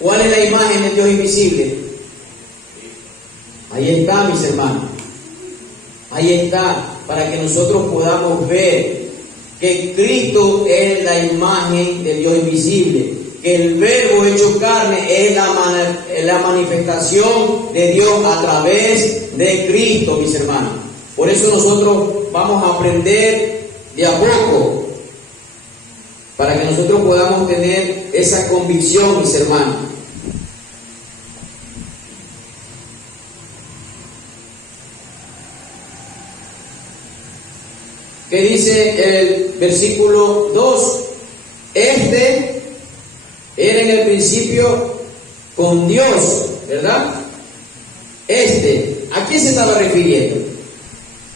¿Cuál es la imagen del Dios invisible? Ahí está, mis hermanos. Ahí está, para que nosotros podamos ver que Cristo es la imagen del Dios invisible, que el Verbo hecho carne es la manifestación de Dios a través de Cristo, mis hermanos. Por eso nosotros vamos a aprender de a poco, para que nosotros podamos tener esa convicción, mis hermanos. ¿Qué dice el versículo 2? Este era en el principio con Dios, ¿verdad? ¿A quién se estaba refiriendo?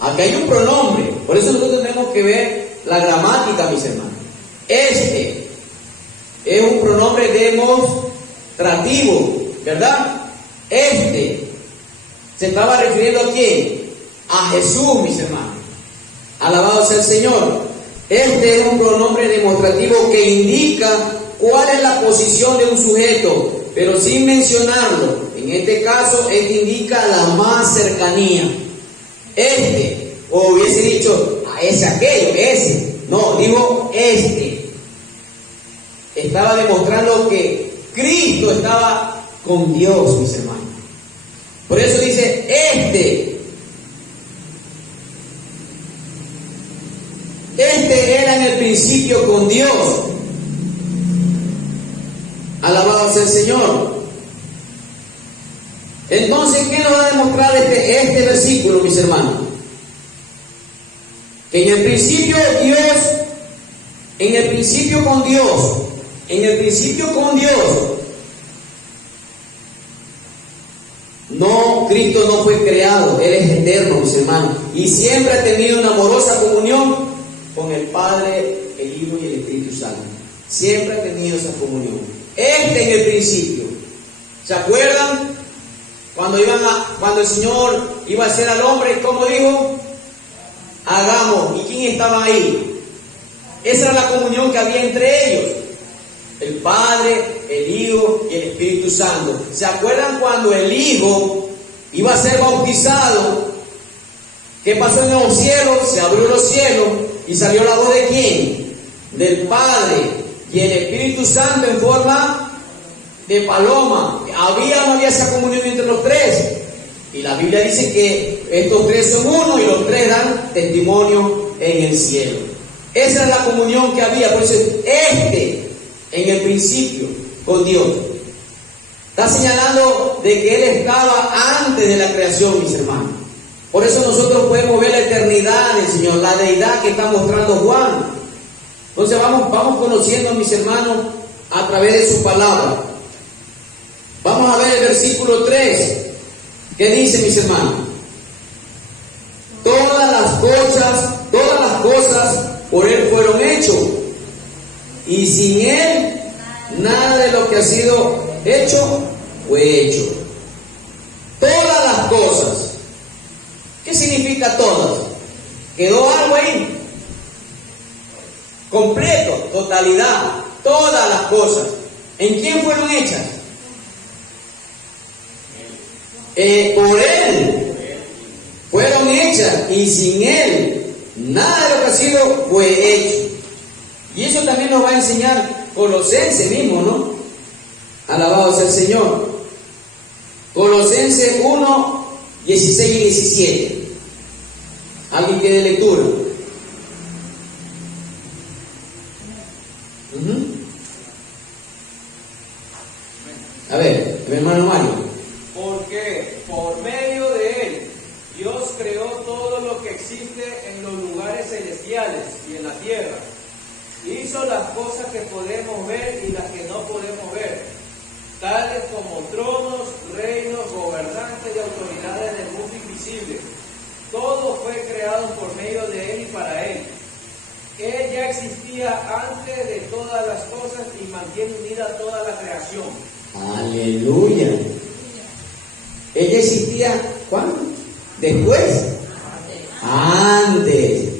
Aquí hay un pronombre, por eso nosotros tenemos que ver la gramática, mis hermanos. Este es un pronombre demostrativo, ¿verdad? Se estaba refiriendo ¿a quién? A Jesús, mis hermanos. Alabado sea el Señor. Este es un pronombre demostrativo que indica cuál es la posición de un sujeto, pero sin mencionarlo. En este caso, indica la más cercanía. O hubiese dicho, a aquello, ese. No, digo Estaba demostrando que Cristo estaba con Dios, mis hermanos. Por eso dice, era en el principio con Dios. Alabado sea el Señor. Entonces, ¿qué nos va a demostrar este versículo, mis hermanos? Que en el principio con Dios. No, Cristo no fue creado, Él es eterno, mis hermanos. Y siempre ha tenido una amorosa comunión con el Padre, el Hijo y el Espíritu Santo. Siempre ha tenido esa comunión. En el principio. ¿Se acuerdan? Cuando el Señor iba a hacer al hombre, ¿cómo dijo? Hagamos. ¿Y quién estaba ahí? Esa era la comunión que había entre ellos. El Padre, el Hijo y el Espíritu Santo. ¿Se acuerdan cuando el Hijo iba a ser bautizado? ¿Qué pasó en los cielos? Se abrió los cielos y salió la voz de ¿quién? Del Padre y el Espíritu Santo en forma de paloma. ¿Había o no había esa comunión entre los tres? Y la Biblia dice que estos tres son uno y los tres dan testimonio en el cielo. Esa es la comunión que había. Por eso en el principio con Dios. Está señalando de que Él estaba antes de la creación, mis hermanos. Por eso nosotros podemos ver la eternidad del Señor, la deidad que está mostrando Juan. Entonces vamos conociendo, mis hermanos, a través de su palabra. Vamos a ver el versículo 3. ¿Qué dice, mis hermanos? Todas las cosas por Él fueron hechas, y sin Él nada de lo que ha sido hecho fue hecho. Todas las cosas. ¿Qué significa todas? ¿Quedó algo ahí? Completo, totalidad, todas las cosas. ¿En quién fueron hechas? Por Él fueron hechas, y sin Él nada de lo que ha sido fue hecho. Y eso también nos va a enseñar Colosenses mismo, ¿no? Alabado sea el Señor. Colosenses 1, 16 y 17. ¿Alguien quiere lectura? A ver, mi hermano Mario. Porque por medio de Él Dios creó todo lo que existe en los lugares celestiales y en la tierra. Hizo las cosas que podemos ver y las que no podemos ver, tales como tronos, reinos, gobernantes y autoridades del mundo invisible. Todo fue creado por medio de Él y para Él. Él ya existía antes de todas las cosas y mantiene unida toda la creación. Aleluya. Ella existía, ¿cuándo? Después. Antes.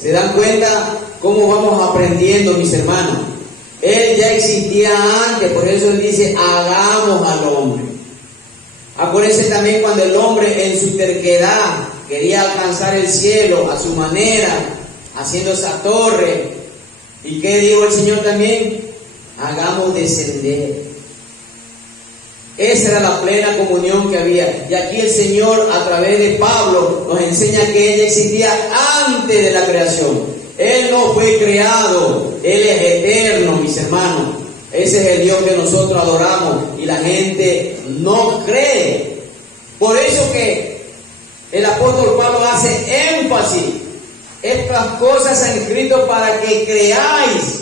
¿Se dan cuenta cómo vamos aprendiendo, mis hermanos? Él ya existía antes, por eso Él dice, hagamos al hombre. Acuérdense también cuando el hombre en su terquedad quería alcanzar el cielo a su manera, haciendo esa torre. ¿Y qué dijo el Señor también? Hagamos descender. Esa era la plena comunión que había. Y aquí el Señor, a través de Pablo, nos enseña que Él existía antes de la creación. Él no fue creado, Él es eterno, mis hermanos. Ese es el Dios que nosotros adoramos y la gente no cree. Por eso que el apóstol Pablo hace énfasis. Estas cosas se han escrito para que creáis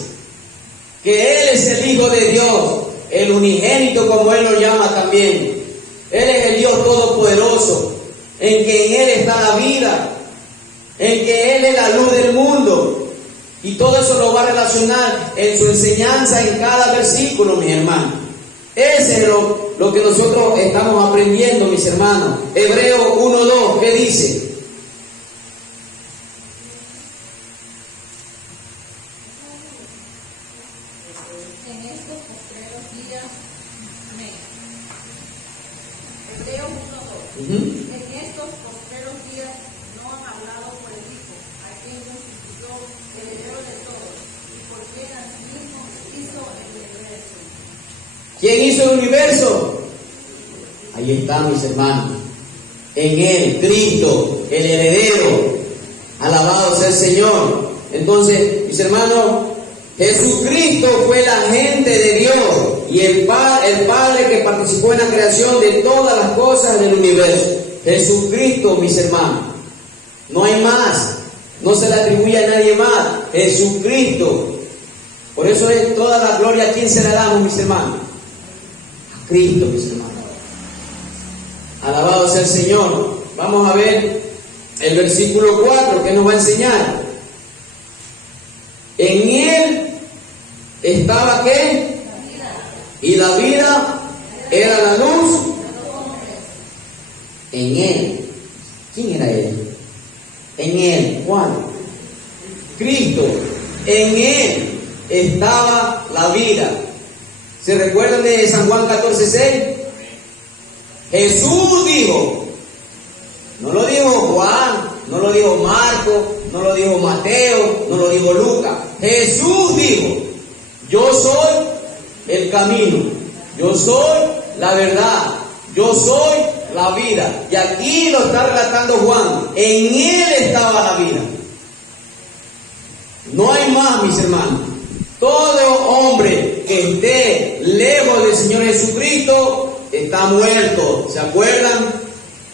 que Él es el Hijo de Dios, el unigénito, como Él lo llama también. Él es el Dios todopoderoso, en que en Él está la vida, en que Él es la luz del mundo. Y todo eso lo va a relacionar en su enseñanza en cada versículo, mis hermanos. Ese es lo que nosotros estamos aprendiendo, mis hermanos. Hebreos 1:2, ¿qué dice? En estos postreros días, amén. Hebreos 1:2. En estos postreros días no han hablado por el Hijo, a quien constituyó el heredero de todos, y por quien asimismo hizo el universo. ¿Quién hizo el universo? Ahí está, mis hermanos. En Él, Cristo, el heredero. Alabado sea el Señor. Entonces, mis hermanos, Jesucristo fue el agente de Dios y el Padre que participó en la creación de todas las cosas del universo. Jesucristo, mis hermanos. No hay más. No se le atribuye a nadie más. Jesucristo. Por eso es toda la gloria. ¿A quién se la damos, mis hermanos? A Cristo, mis hermanos. Alabado sea el Señor. Vamos a ver el versículo 4 que nos va a enseñar. En Él estaba ¿qué? Y la vida era la luz. En Él. ¿Quién era Él? En Él. ¿Cuál? Cristo. En Él estaba la vida. ¿Se recuerdan de San Juan 14:6? Jesús dijo, no lo dijo Juan, no lo dijo Marco, no lo dijo Mateo, no lo dijo Lucas. Jesús dijo, yo soy el camino, yo soy la verdad, yo soy la vida. Y aquí lo está relatando Juan, en Él estaba la vida. No hay más, mis hermanos. Todo hombre que esté lejos del Señor Jesucristo está muerto. ¿Se acuerdan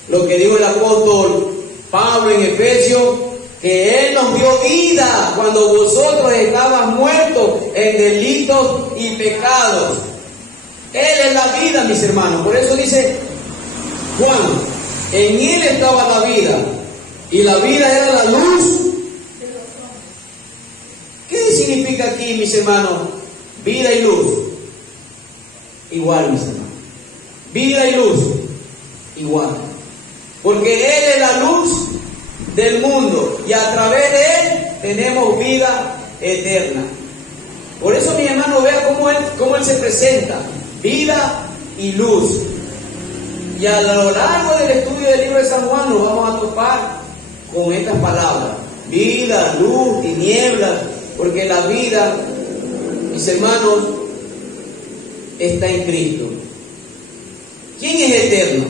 lo que dijo el apóstol Pablo en Efesios? Que Él nos dio vida cuando vosotros estabas muertos en delitos y pecados. Él es la vida, mis hermanos. Por eso dice Juan, en Él estaba la vida y la vida era la luz. ¿Qué significa aquí, mis hermanos? Vida y luz. Igual, mis hermanos. Vida y luz. Igual. Porque Él es la luz del mundo y a través de Él tenemos vida eterna. Por eso, mi hermano, vea cómo Él se presenta. Vida y luz. Y a lo largo del estudio del libro de San Juan nos vamos a topar con estas palabras. Vida, luz, tinieblas. Porque la vida, mis hermanos, está en Cristo. ¿Quién es eterno?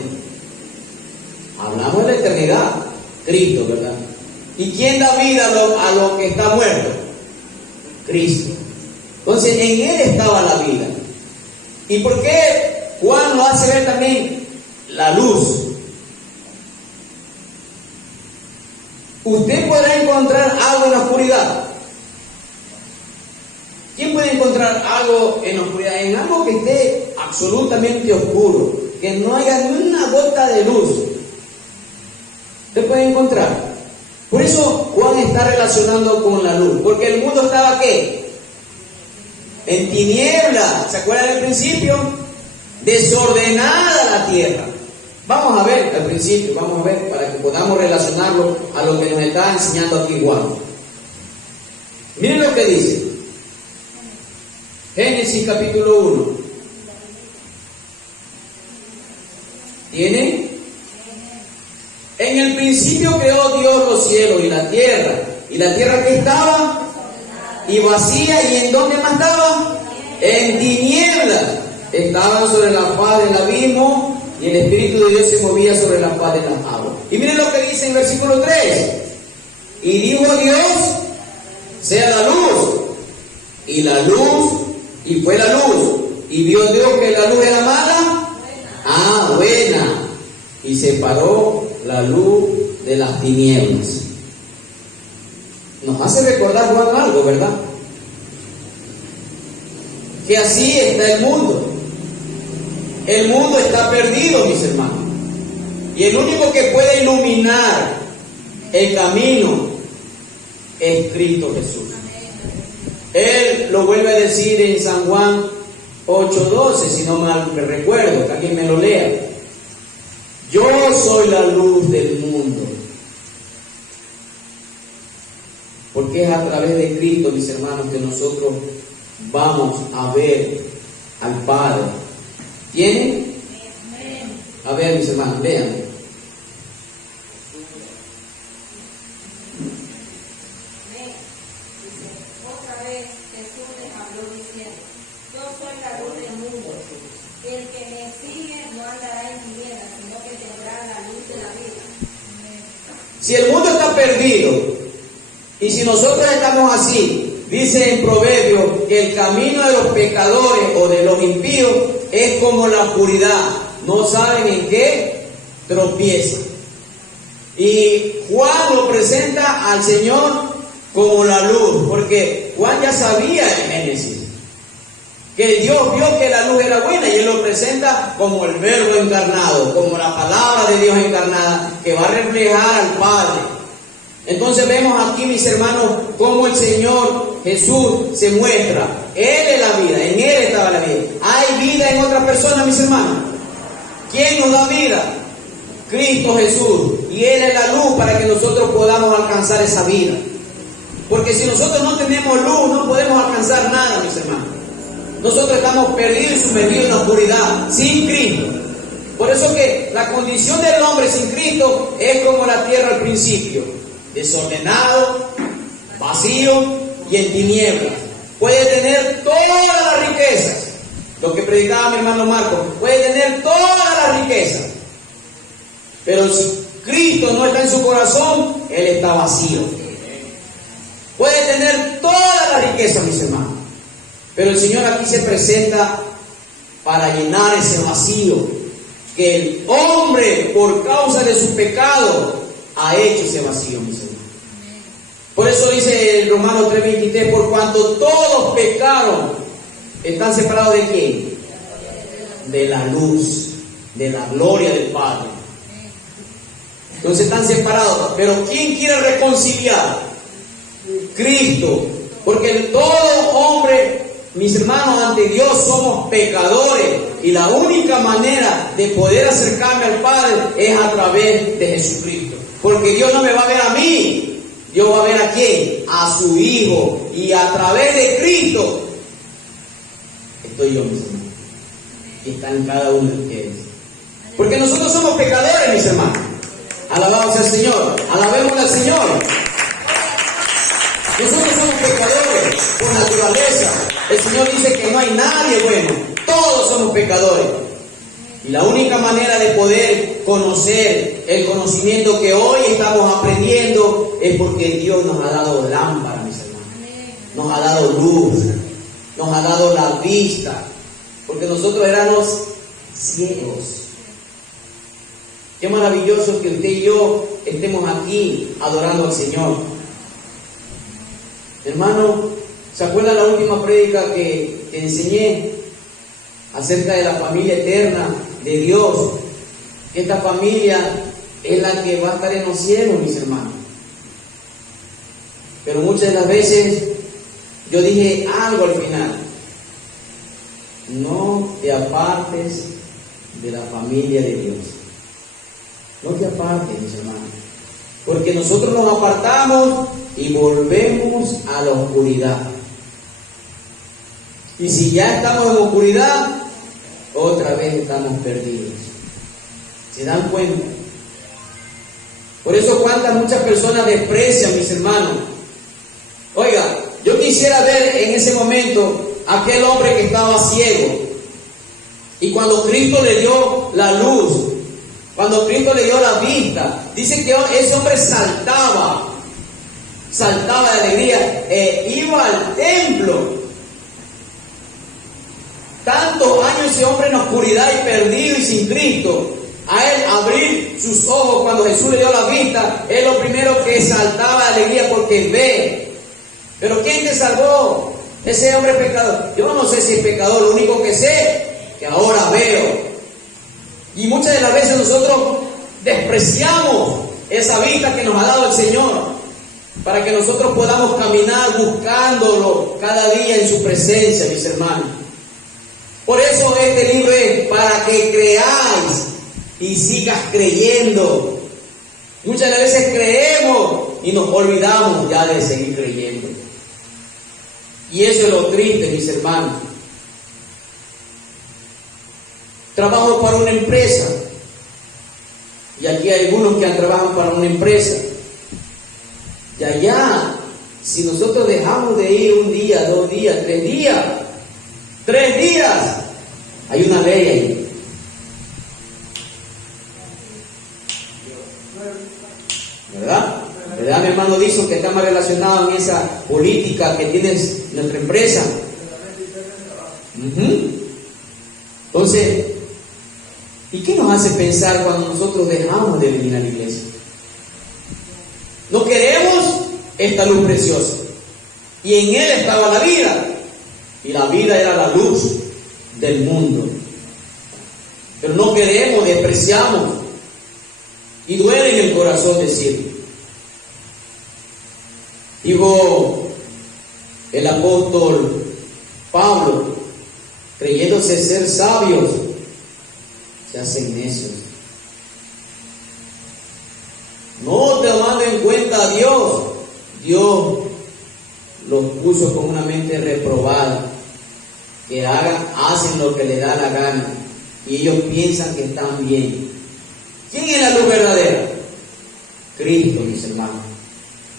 Hablamos de la eternidad, Cristo, ¿verdad? ¿Y quién da vida a lo que está muerto? Cristo. Entonces, en Él estaba la vida. ¿Y por qué Juan lo hace ver también? La luz. Usted podrá encontrar algo en la oscuridad. ¿Quién puede encontrar algo en la oscuridad? En algo que esté absolutamente oscuro, que no haya ni una gota de luz. Usted puede encontrar. Por eso Juan está relacionando con la luz, porque el mundo estaba ¿qué? En tinieblas. ¿Se acuerdan del principio? Desordenada la tierra. Vamos a ver al principio, vamos a ver para que podamos relacionarlo a lo que nos está enseñando aquí Juan. Miren lo que dice. Génesis capítulo 1. ¿Tiene? En el principio creó Dios los cielos y la tierra. ¿Y la tierra qué estaba? Y vacía. ¿Y en dónde más estaba? En tinieblas. Estaban sobre la faz del abismo y el Espíritu de Dios se movía sobre la faz de las aguas. Y miren lo que dice en versículo 3. Y dijo Dios, sea la luz. Y la luz, y fue la luz. Y vio Dios que la luz era mala. Buena. Y separó la luz de las tinieblas. Nos hace recordar Juan algo, ¿verdad? Que así está el mundo. El mundo está perdido, mis hermanos. Y el único que puede iluminar el camino es Cristo Jesús. Él lo vuelve a decir en San Juan 8:12, si no mal me recuerdo, que alguien me lo lea. Yo soy la luz del mundo. Porque es a través de Cristo, mis hermanos, que nosotros vamos a ver al Padre. ¿Tienen? A ver, mis hermanos, vean. Otra vez Jesús les habló diciendo, yo soy la luz del mundo. El que me sigue no andará en tinieblas, sino que tendrá la luz de la vida. Si el mundo está perdido, y si nosotros estamos así, dice en Proverbios que el camino de los pecadores o de los impíos es como la oscuridad, no saben en qué tropiezan. Y Juan lo presenta al Señor como la luz, porque Juan ya sabía en Génesis que Dios vio que la luz era buena, y Él lo presenta como el Verbo encarnado, como la palabra de Dios encarnada, que va a reflejar al Padre. Entonces vemos aquí, mis hermanos, cómo el Señor Jesús se muestra. Él es la vida, en Él estaba la vida. ¿Hay vida en otra persona, mis hermanos? ¿Quién nos da vida? Cristo Jesús. Y Él es la luz para que nosotros podamos alcanzar esa vida. Porque si nosotros no tenemos luz, no podemos alcanzar nada, mis hermanos. Nosotros estamos perdidos y sumergidos en la oscuridad, sin Cristo. Por eso que la condición del hombre sin Cristo es como la tierra al principio: desordenado, vacío y en tinieblas. Puede tener todas las riquezas, lo que predicaba mi hermano Marco, puede tener todas las riquezas, pero si Cristo no está en su corazón, Él está vacío. Puede tener todas las riquezas, mis hermanos, pero el Señor aquí se presenta para llenar ese vacío que el hombre, por causa de su pecado, ha hecho ese vacío, mis hermanos. Por eso dice en Romanos 3:23, por cuanto todos pecaron, están separados ¿de quién? De la luz, de la gloria del Padre. Entonces están separados. Pero ¿quién quiere reconciliar? Cristo. Porque todo hombre, mis hermanos, ante Dios somos pecadores. Y la única manera de poder acercarme al Padre es a través de Jesucristo. Porque Dios no me va a ver a mí. Dios va a ver a quién, a su Hijo, y a través de Cristo estoy yo, mis hermanos, que está en cada uno de ustedes. Porque nosotros somos pecadores, mis hermanos. Alabamos al Señor, alabemos al Señor. Nosotros somos pecadores por naturaleza. El Señor dice que no hay nadie bueno, todos somos pecadores. Y la única manera de poder conocer el conocimiento que hoy estamos aprendiendo es porque Dios nos ha dado lámpara, mis hermanos. Nos ha dado luz, nos ha dado la vista, porque nosotros éramos ciegos. Qué maravilloso que usted y yo estemos aquí adorando al Señor. Hermano, ¿se acuerda la última prédica que te enseñé acerca de la familia eterna de Dios? Que esta familia es la que va a estar en los cielos, mis hermanos. Pero muchas de las veces yo dije algo al final: no te apartes de la familia de Dios. No te apartes, mis hermanos, porque nosotros nos apartamos y volvemos a la oscuridad. Y si ya estamos en oscuridad, otra vez estamos perdidos. ¿Se dan cuenta? Por eso muchas personas desprecian, mis hermanos. Oiga, yo quisiera ver en ese momento aquel hombre que estaba ciego. Y cuando Cristo le dio la luz, cuando Cristo le dio la vista, dice que ese hombre saltaba de alegría, iba al templo. Tantos años ese hombre en oscuridad y perdido y sin Cristo, a él abrir sus ojos cuando Jesús le dio la vista, es lo primero que saltaba de alegría porque ve. Pero ¿quién te salvó? Ese hombre pecador. Yo no sé si es pecador, lo único que sé que ahora veo. Y muchas de las veces nosotros despreciamos esa vista que nos ha dado el Señor para que nosotros podamos caminar buscándolo cada día en su presencia, mis hermanos. Por eso este libro es para que creáis y sigas creyendo. Muchas de las veces creemos y nos olvidamos ya de seguir creyendo. Y eso es lo triste, mis hermanos. Trabajo para una empresa. Y aquí hay algunos que han trabajado para una empresa. Y allá, si nosotros dejamos de ir un día, 2 días, 3 días, hay una ley ahí. ¿Verdad? ¿Verdad, mi hermano Dixon, que está más relacionado en esa política que tiene nuestra empresa? Entonces, ¿y qué nos hace pensar cuando nosotros dejamos de venir a la iglesia? No queremos esta luz preciosa. Y en Él estaba la vida. Y la vida era la luz del mundo. Pero no queremos, despreciamos. Y duele en el corazón decirlo. Dijo el apóstol Pablo, creyéndose ser sabios, se hacen necios. No tomando en cuenta a Dios. Dios los puso con una mente reprobada, que hacen lo que les da la gana y ellos piensan que están bien. ¿Quién es la luz verdadera? Cristo, mis hermanos.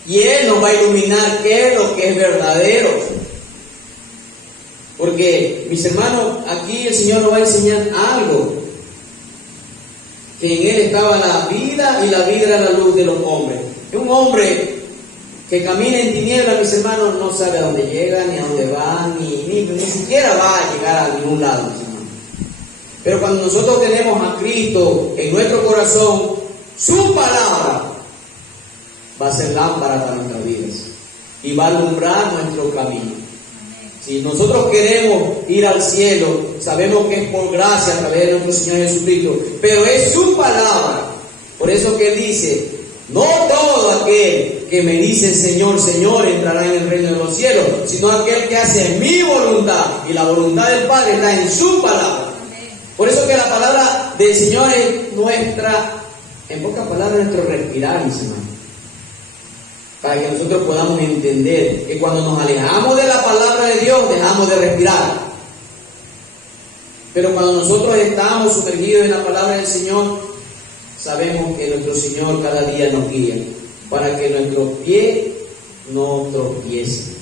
Y Él nos va a iluminar qué es lo que es verdadero. Porque, mis hermanos, aquí el Señor nos va a enseñar algo. Que en Él estaba la vida y la vida era la luz de los hombres. Un hombre que camina en tinieblas, mis hermanos, no sabe a dónde llega, ni a dónde va, ni siquiera va a llegar a ningún lado, mis hermanos. Pero cuando nosotros tenemos a Cristo en nuestro corazón, su palabra va a ser lámpara para nuestras vidas y va a alumbrar nuestro camino. Si nosotros queremos ir al cielo, sabemos que es por gracia a través de nuestro Señor Jesucristo, pero es su palabra. Por eso que Él dice, no todo aquel que me dice Señor, Señor entrará en el reino de los cielos, sino aquel que hace mi voluntad, y la voluntad del Padre está en su palabra. Por eso que la palabra del Señor es nuestra, en pocas palabras, nuestro respirar, mis hermanos. Para que nosotros podamos entender que cuando nos alejamos de la palabra de Dios, dejamos de respirar. Pero cuando nosotros estamos sumergidos en la palabra del Señor, sabemos que nuestro Señor cada día nos guía para que nuestros pies no tropiecen.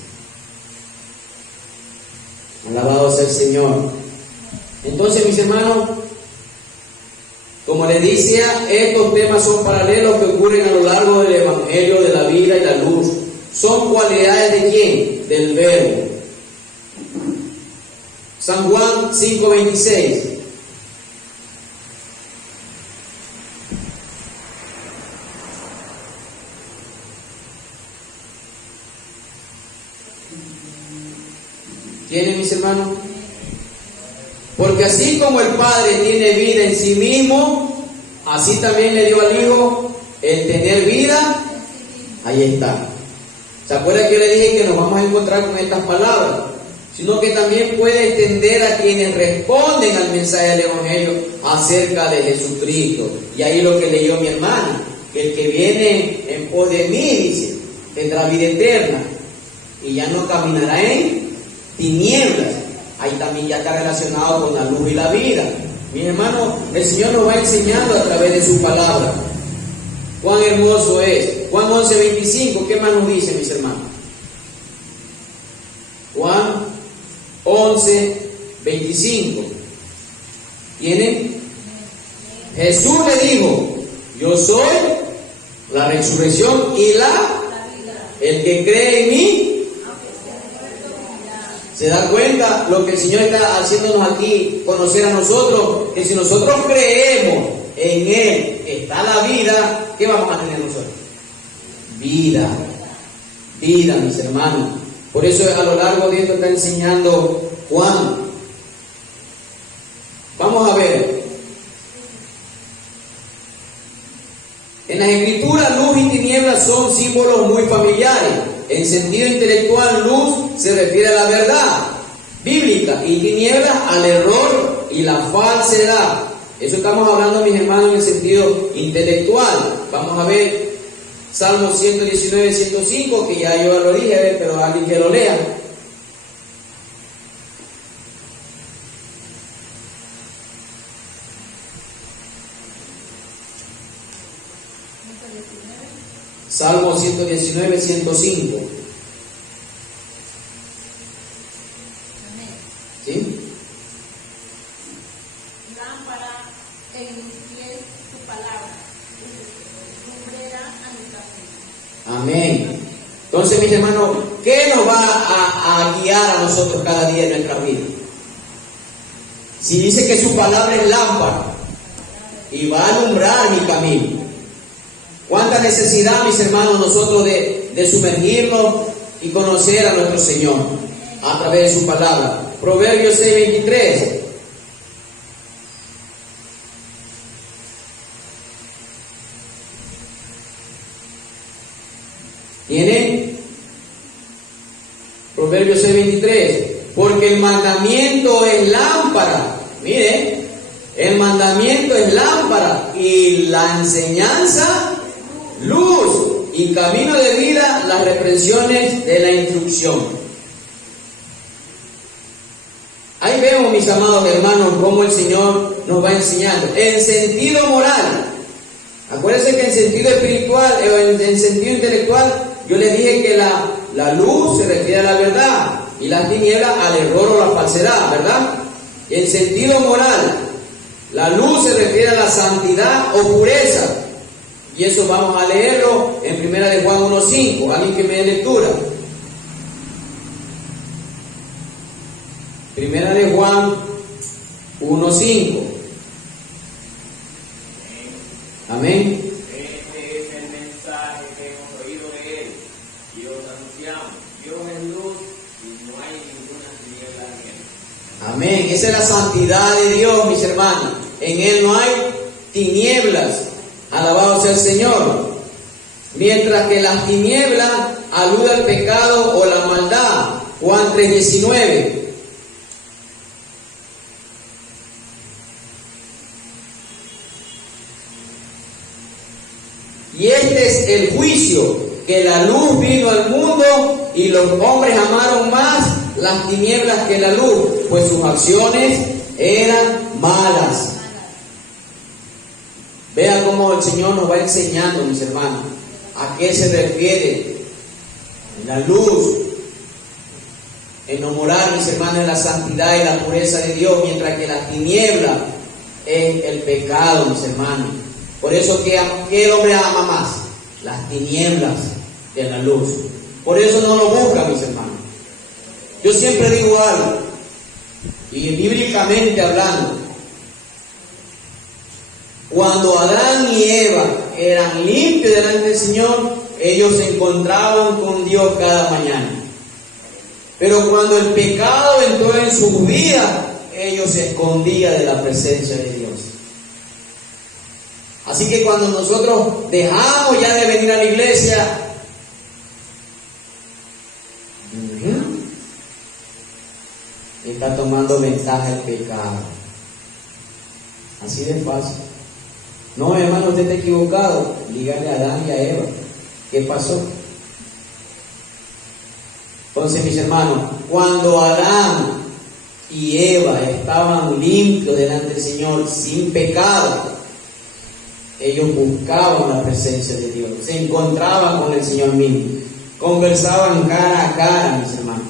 Alabado sea el Señor. Entonces, mis hermanos, como les decía, estos temas son paralelos que ocurren a lo largo del Evangelio de la vida y la luz. ¿Son cualidades de quién? Del Verbo. San Juan 5:26. ¿Tienen, mis hermanos? Porque así como el Padre tiene vida en sí mismo, así también le dio al Hijo el tener vida. Ahí está. ¿Se acuerdan que yo le dije que nos vamos a encontrar con estas palabras? Sino que también puede extender a quienes responden al mensaje del Evangelio acerca de Jesucristo. Y ahí lo que leyó mi hermana, que el que viene en pos de mí, dice, tendrá vida eterna y ya no caminará en tinieblas. Ahí también ya está relacionado con la luz y la vida. Mi hermano, el Señor nos va enseñando a través de su palabra. Cuán hermoso es. Juan 11:25, ¿qué más nos dice, mis hermanos? Juan 11:25. ¿Tienen? Jesús le dijo: yo soy la resurrección y el que cree en mí. ¿Se da cuenta lo que el Señor está haciéndonos aquí conocer a nosotros? Que si nosotros creemos en Él, está la vida, ¿qué vamos a tener nosotros? Vida, mis hermanos. Por eso a lo largo de esto está enseñando Juan. Vamos a ver. En las Escrituras, luz y tinieblas son símbolos muy familiares. En sentido intelectual, luz se refiere a la verdad bíblica y tinieblas al error y la falsedad. Eso estamos hablando, mis hermanos, en el sentido intelectual. Vamos a ver Salmo 119, 105, que ya yo lo dije, pero alguien que lo lea. Salmo 119, 105. ¿Sí? Lámpara en mis pies tu palabra, lumbrera a mi camino. Amén. Entonces, mis hermanos, ¿qué nos va a guiar a nosotros cada día en nuestra vida? Si dice que su palabra es lámpara y va a alumbrar mi camino. ¿Cuánta necesidad, mis hermanos, nosotros de sumergirnos y conocer a nuestro Señor a través de su palabra? Proverbios 6:23. ¿Tienen? Proverbios 6:23. Porque el mandamiento es lámpara. Miren, el mandamiento es lámpara y la enseñanza luz, y camino de vida las reprensiones de la instrucción. Ahí vemos, mis amados hermanos, cómo el Señor nos va enseñando. En sentido moral, acuérdense que en sentido espiritual o en sentido intelectual, yo les dije que la luz se refiere a la verdad y las tinieblas al error o la falsedad, ¿verdad? En sentido moral, la luz se refiere a la santidad o pureza. Y eso vamos a leerlo en 1 de Juan 1:5. Alguien que me dé lectura. 1 de Juan 1:5. Amén. Este es el mensaje que hemos oído de Él y os anunciamos. Dios es luz y no hay ninguna tiniebla en Él. Amén. Esa es la santidad de Dios, mis hermanos. En Él no hay tinieblas. Alabado sea el Señor. Mientras que las tinieblas alude al pecado o la maldad. Juan 3:19. Y este es el juicio, que la luz vino al mundo y los hombres amaron más las tinieblas que la luz, pues sus acciones eran malas. Vean cómo el Señor nos va enseñando, mis hermanos, a qué se refiere la luz. Enamorar, mis hermanos, de la santidad y la pureza de Dios, mientras que la tiniebla es el pecado, mis hermanos. Por eso, ¿qué el hombre ama más? Las tinieblas de la luz. Por eso no lo busca, mis hermanos. Yo siempre digo algo, y bíblicamente hablando, cuando Adán y Eva eran limpios delante del Señor, ellos se encontraban con Dios cada mañana. Pero cuando el pecado entró en sus vidas, ellos se escondían de la presencia de Dios. Así que cuando nosotros dejamos ya de venir a la iglesia, está tomando ventaja el pecado. Así de fácil. No, hermano, usted está equivocado. Dígale a Adán y a Eva qué pasó. Entonces, mis hermanos, cuando Adán y Eva estaban limpios delante del Señor, sin pecado, ellos buscaban la presencia de Dios, se encontraban con el Señor mismo, conversaban cara a cara, mis hermanos.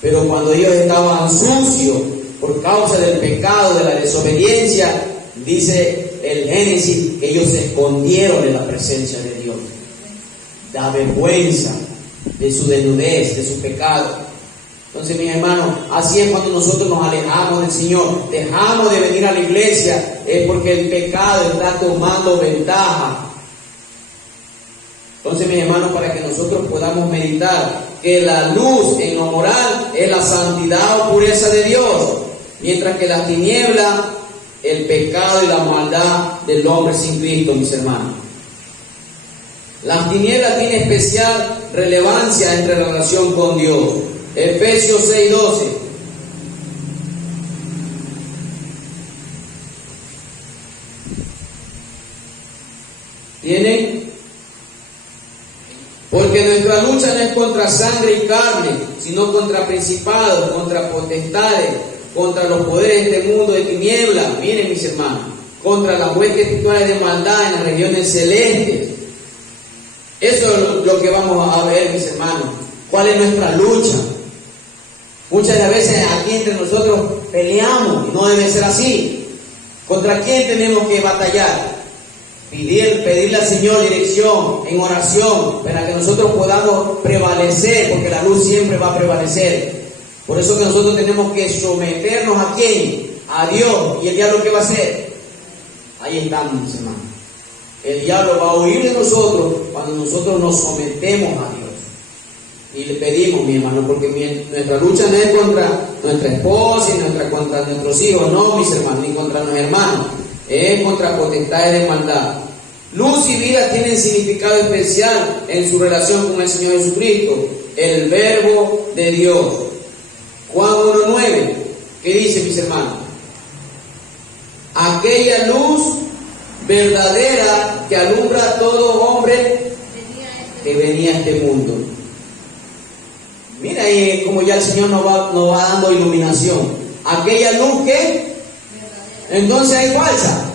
Pero cuando ellos estaban sucios por causa del pecado, de la desobediencia, dice el Génesis que ellos se escondieron de la presencia de Dios. Da vergüenza de su desnudez, de su pecado. Entonces, mis hermanos, así es cuando nosotros nos alejamos del Señor, dejamos de venir a la iglesia, es porque el pecado está tomando ventaja. Entonces, mis hermanos, para que nosotros podamos meditar que la luz en lo moral es la santidad o pureza de Dios, mientras que las tinieblas, el pecado y la maldad del hombre sin Cristo, mis hermanos. Las tinieblas tienen especial relevancia entre la relación con Dios. Efesios 6:12. ¿Tienen? Porque nuestra lucha no es contra sangre y carne, sino contra principados, contra potestades, contra los poderes de este mundo de tinieblas. Miren, mis hermanos, contra las huestes espirituales de maldad en las regiones celestes. Eso es lo que vamos a ver, mis hermanos. ¿Cuál es nuestra lucha? Muchas de las veces aquí entre nosotros peleamos, y no debe ser así. ¿Contra quién tenemos que batallar? Pedirle al Señor dirección en oración para que nosotros podamos prevalecer, porque la luz siempre va a prevalecer. Por eso que nosotros tenemos que someternos ¿a quién? A Dios. ¿Y el diablo qué va a hacer? Ahí estamos, mis hermanos. El diablo va a huir de nosotros cuando nosotros nos sometemos a Dios. Y le pedimos, mi hermano, porque nuestra lucha no es contra nuestra esposa y contra nuestros hijos, no, mis hermanos, ni contra los hermanos. Es contra potestades de maldad. Luz y vida tienen significado especial en su relación con el Señor Jesucristo, el Verbo de Dios. Juan 1:9, ¿qué dice, mis hermanos? Aquella luz verdadera que alumbra a todo hombre que venía a este mundo. Mira ahí como ya el Señor nos va dando iluminación. Aquella luz que entonces hay falsa.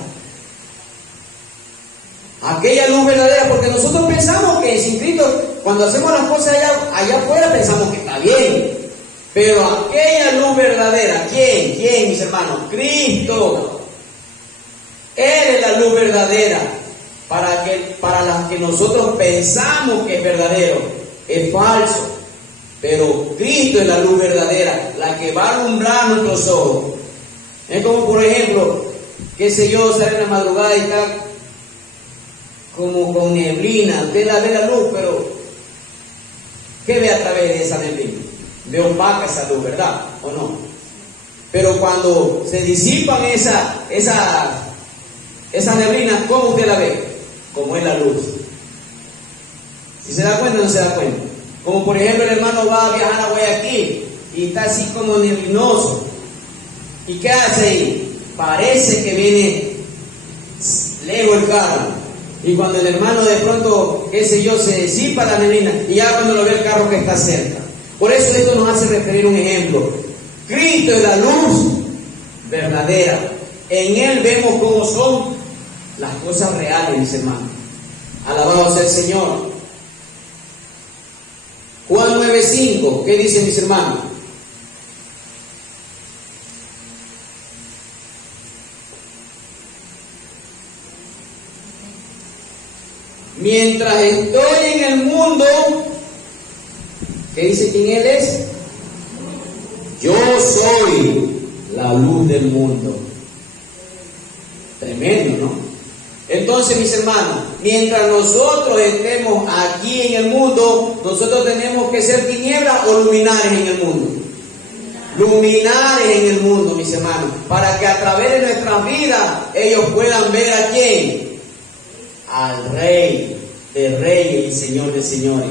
Aquella luz verdadera, porque nosotros pensamos que sin Cristo, cuando hacemos las cosas allá afuera, pensamos que está bien. Pero aquella luz verdadera, ¿quién, mis hermanos? Cristo. Él es la luz verdadera. Para las que nosotros pensamos que es verdadero, es falso. Pero Cristo es la luz verdadera, la que va a alumbrar nuestros ojos. Es como, por ejemplo, qué sé yo, sale en la madrugada y está como con neblina. Usted ve la luz, pero ¿qué ve a través de esa neblina? Ve opaca esa luz, ¿verdad? ¿O no? Pero cuando se disipan esa neblina, ¿cómo usted la ve? Como es la luz. ¿Si se da cuenta o no se da cuenta? Como por ejemplo el hermano va a viajar a Guayaquil y está así como neblinoso. ¿Y qué hace ahí? Parece que viene lejos el carro. Y cuando el hermano de pronto, qué sé yo, se disipa la neblina, y ya cuando lo ve el carro que está cerca. Por eso esto nos hace referir un ejemplo. Cristo es la luz verdadera. En Él vemos cómo son las cosas reales, mis hermanos. Alabado sea el Señor. Juan 9:5, ¿qué dicen mis hermanos? Mientras estoy en el mundo, ¿qué dice quién Él es? Yo soy la luz del mundo. Tremendo, ¿no? Entonces, mis hermanos, mientras nosotros estemos aquí en el mundo, nosotros tenemos que ser tinieblas o luminares en el mundo. Luminares en el mundo, mis hermanos, para que a través de nuestras vidas ellos puedan ver a quién. Al Rey de Reyes y Señor de Señores.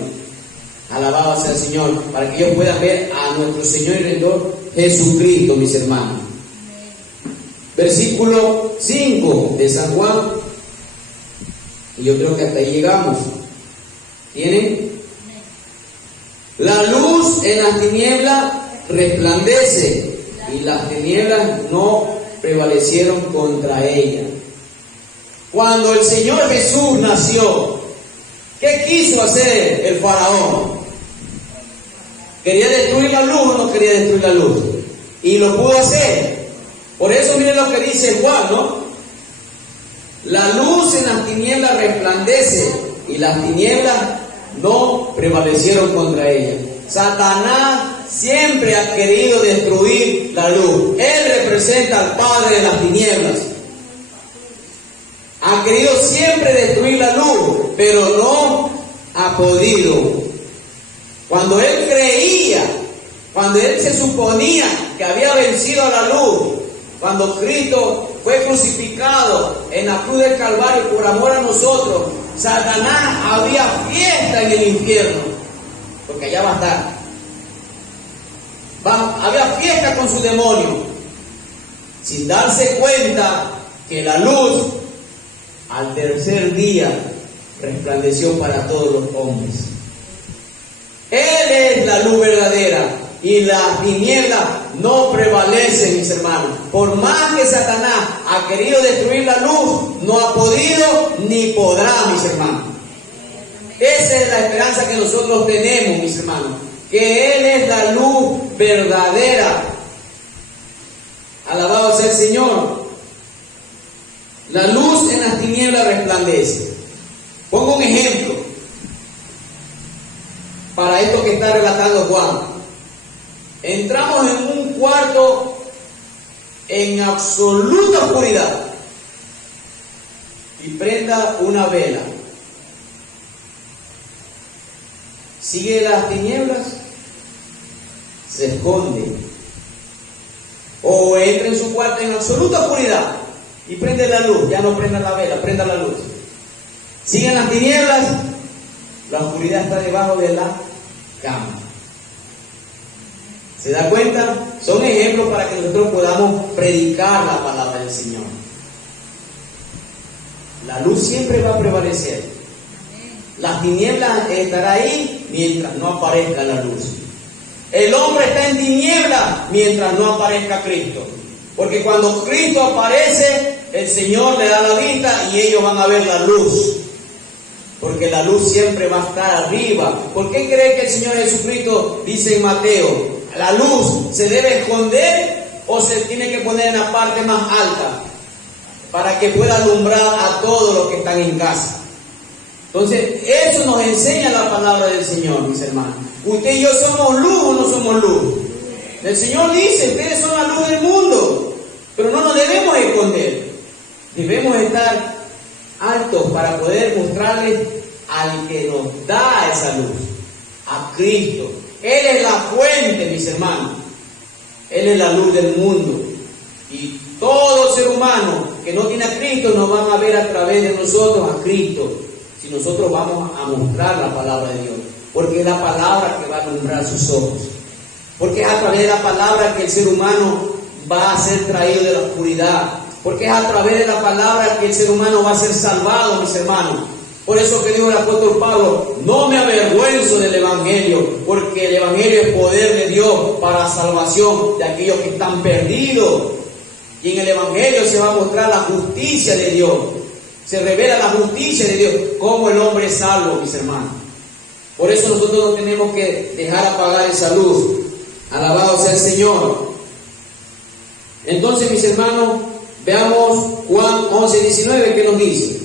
Alabado sea el Señor, para que ellos puedan ver a nuestro Señor y Redentor Jesucristo, mis hermanos. Versículo 5 de San Juan. Y yo creo que hasta ahí llegamos. ¿Tienen? La luz en las tinieblas resplandece, y las tinieblas no prevalecieron contra ella. Cuando el Señor Jesús nació, ¿qué quiso hacer el faraón? ¿Quería destruir la luz o no quería destruir la luz? Y lo pudo hacer. Por eso miren lo que dice Juan, ¿no? La luz en las tinieblas resplandece y las tinieblas no prevalecieron contra ella. Satanás siempre ha querido destruir la luz. Él representa al padre de las tinieblas. Ha querido siempre destruir la luz, pero no ha podido. Cuando él creía, cuando él se suponía que había vencido a la luz, cuando Cristo fue crucificado en la cruz del Calvario por amor a nosotros, Satanás había fiesta en el infierno, porque allá va a estar. Había fiesta con su demonio, sin darse cuenta que la luz al tercer día resplandeció para todos los hombres. Él es la luz verdadera y las tinieblas no prevalecen, mis hermanos. Por más que Satanás ha querido destruir la luz, no ha podido ni podrá, mis hermanos. Esa es la esperanza que nosotros tenemos, mis hermanos, que Él es la luz verdadera. Alabado sea el Señor. La luz en las tinieblas resplandece. Pongo un ejemplo para esto que está relatando Juan. Entramos en un cuarto en absoluta oscuridad y prenda una vela. Sigue las tinieblas, se esconde. O entra en su cuarto en absoluta oscuridad y prende la luz. Ya no prenda la vela, prenda la luz. Siguen las tinieblas, la oscuridad está debajo de la cama. ¿Se da cuenta? Son ejemplos para que nosotros podamos predicar la palabra del Señor. La luz siempre va a prevalecer. Las tinieblas estará ahí mientras no aparezca la luz. El hombre está en tinieblas mientras no aparezca Cristo. Porque cuando Cristo aparece, el Señor le da la vista y ellos van a ver la luz. Porque la luz siempre va a estar arriba. ¿Por qué cree que el Señor Jesucristo dice en Mateo, la luz se debe esconder o se tiene que poner en la parte más alta para que pueda alumbrar a todos los que están en casa? Entonces, eso nos enseña la palabra del Señor, mis hermanos. ¿Usted y yo somos luz o no somos luz? El Señor dice, ustedes son la luz del mundo, pero no nos debemos esconder. Debemos estar altos para poder mostrarles al que nos da esa luz, a Cristo. Él es la fuente, mis hermanos. Él es la luz del mundo. Y todo ser humano que no tiene a Cristo nos van a ver a través de nosotros a Cristo. Si nosotros vamos a mostrar la palabra de Dios. Porque es la palabra que va a alumbrar sus ojos. Porque es a través de la palabra que el ser humano va a ser traído de la oscuridad. Porque es a través de la palabra que el ser humano va a ser salvado, mis hermanos. Por eso que dijo el apóstol Pablo, no me avergüenzo del Evangelio, porque el Evangelio es poder de Dios para la salvación de aquellos que están perdidos. Y en el Evangelio se va a mostrar la justicia de Dios. Se revela la justicia de Dios, como el hombre es salvo, mis hermanos. Por eso nosotros no tenemos que dejar apagar esa luz. Alabado sea el Señor. Entonces, mis hermanos, veamos Juan 11:19, ¿qué nos dice?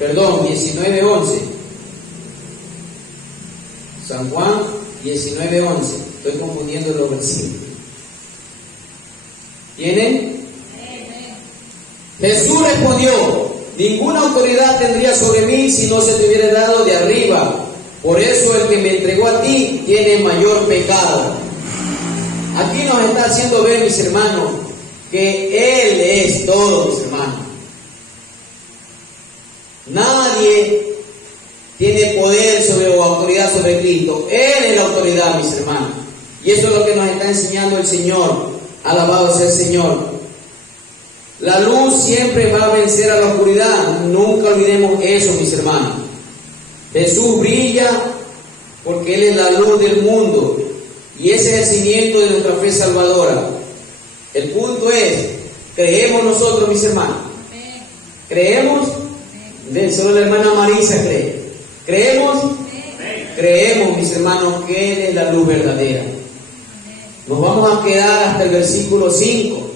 Perdón, 19:11. San Juan 19:11. Estoy confundiendo los versículos. ¿Tienen? Jesús respondió, ninguna autoridad tendría sobre mí si no se te hubiera dado de arriba. Por eso el que me entregó a ti tiene mayor pecado. Aquí nos está haciendo ver, mis hermanos, que Él es todo, mis hermanos. Nadie tiene poder sobre o autoridad sobre Cristo. Él es la autoridad, mis hermanos. Y eso es lo que nos está enseñando el Señor. Alabado sea el Señor. La luz siempre va a vencer a la oscuridad. Nunca olvidemos eso, mis hermanos. Jesús brilla porque Él es la luz del mundo. Y ese es el cimiento de nuestra fe salvadora. El punto es, ¿creemos nosotros, mis hermanos? ¿Creemos? Solo la hermana Marisa cree. ¿Creemos? Creemos, mis hermanos, que Él es la luz verdadera. Nos vamos a quedar hasta el versículo 5.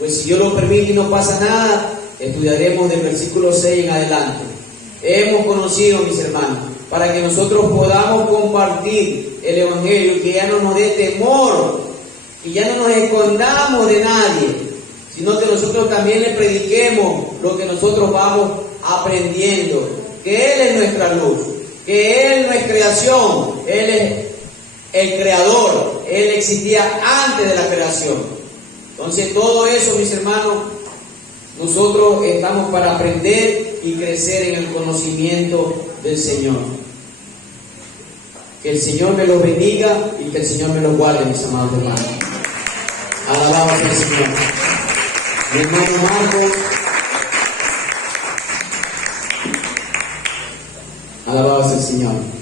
Pues si Dios lo permite y no pasa nada, estudiaremos del versículo 6 en adelante. Hemos conocido, mis hermanos, para que nosotros podamos compartir el Evangelio, que ya no nos dé temor, que ya no nos escondamos de nadie, sino que nosotros también le prediquemos lo que nosotros vamos aprendiendo, que Él es nuestra luz, que Él no es creación, Él es el creador, Él existía antes de la creación. Entonces todo eso, mis hermanos, nosotros estamos para aprender y crecer en el conocimiento del Señor. Que el Señor me los bendiga y que el Señor me los guarde, mis amados hermanos. Alabado sea el Señor. Mi hermano Marco. Alabado sea el Señor.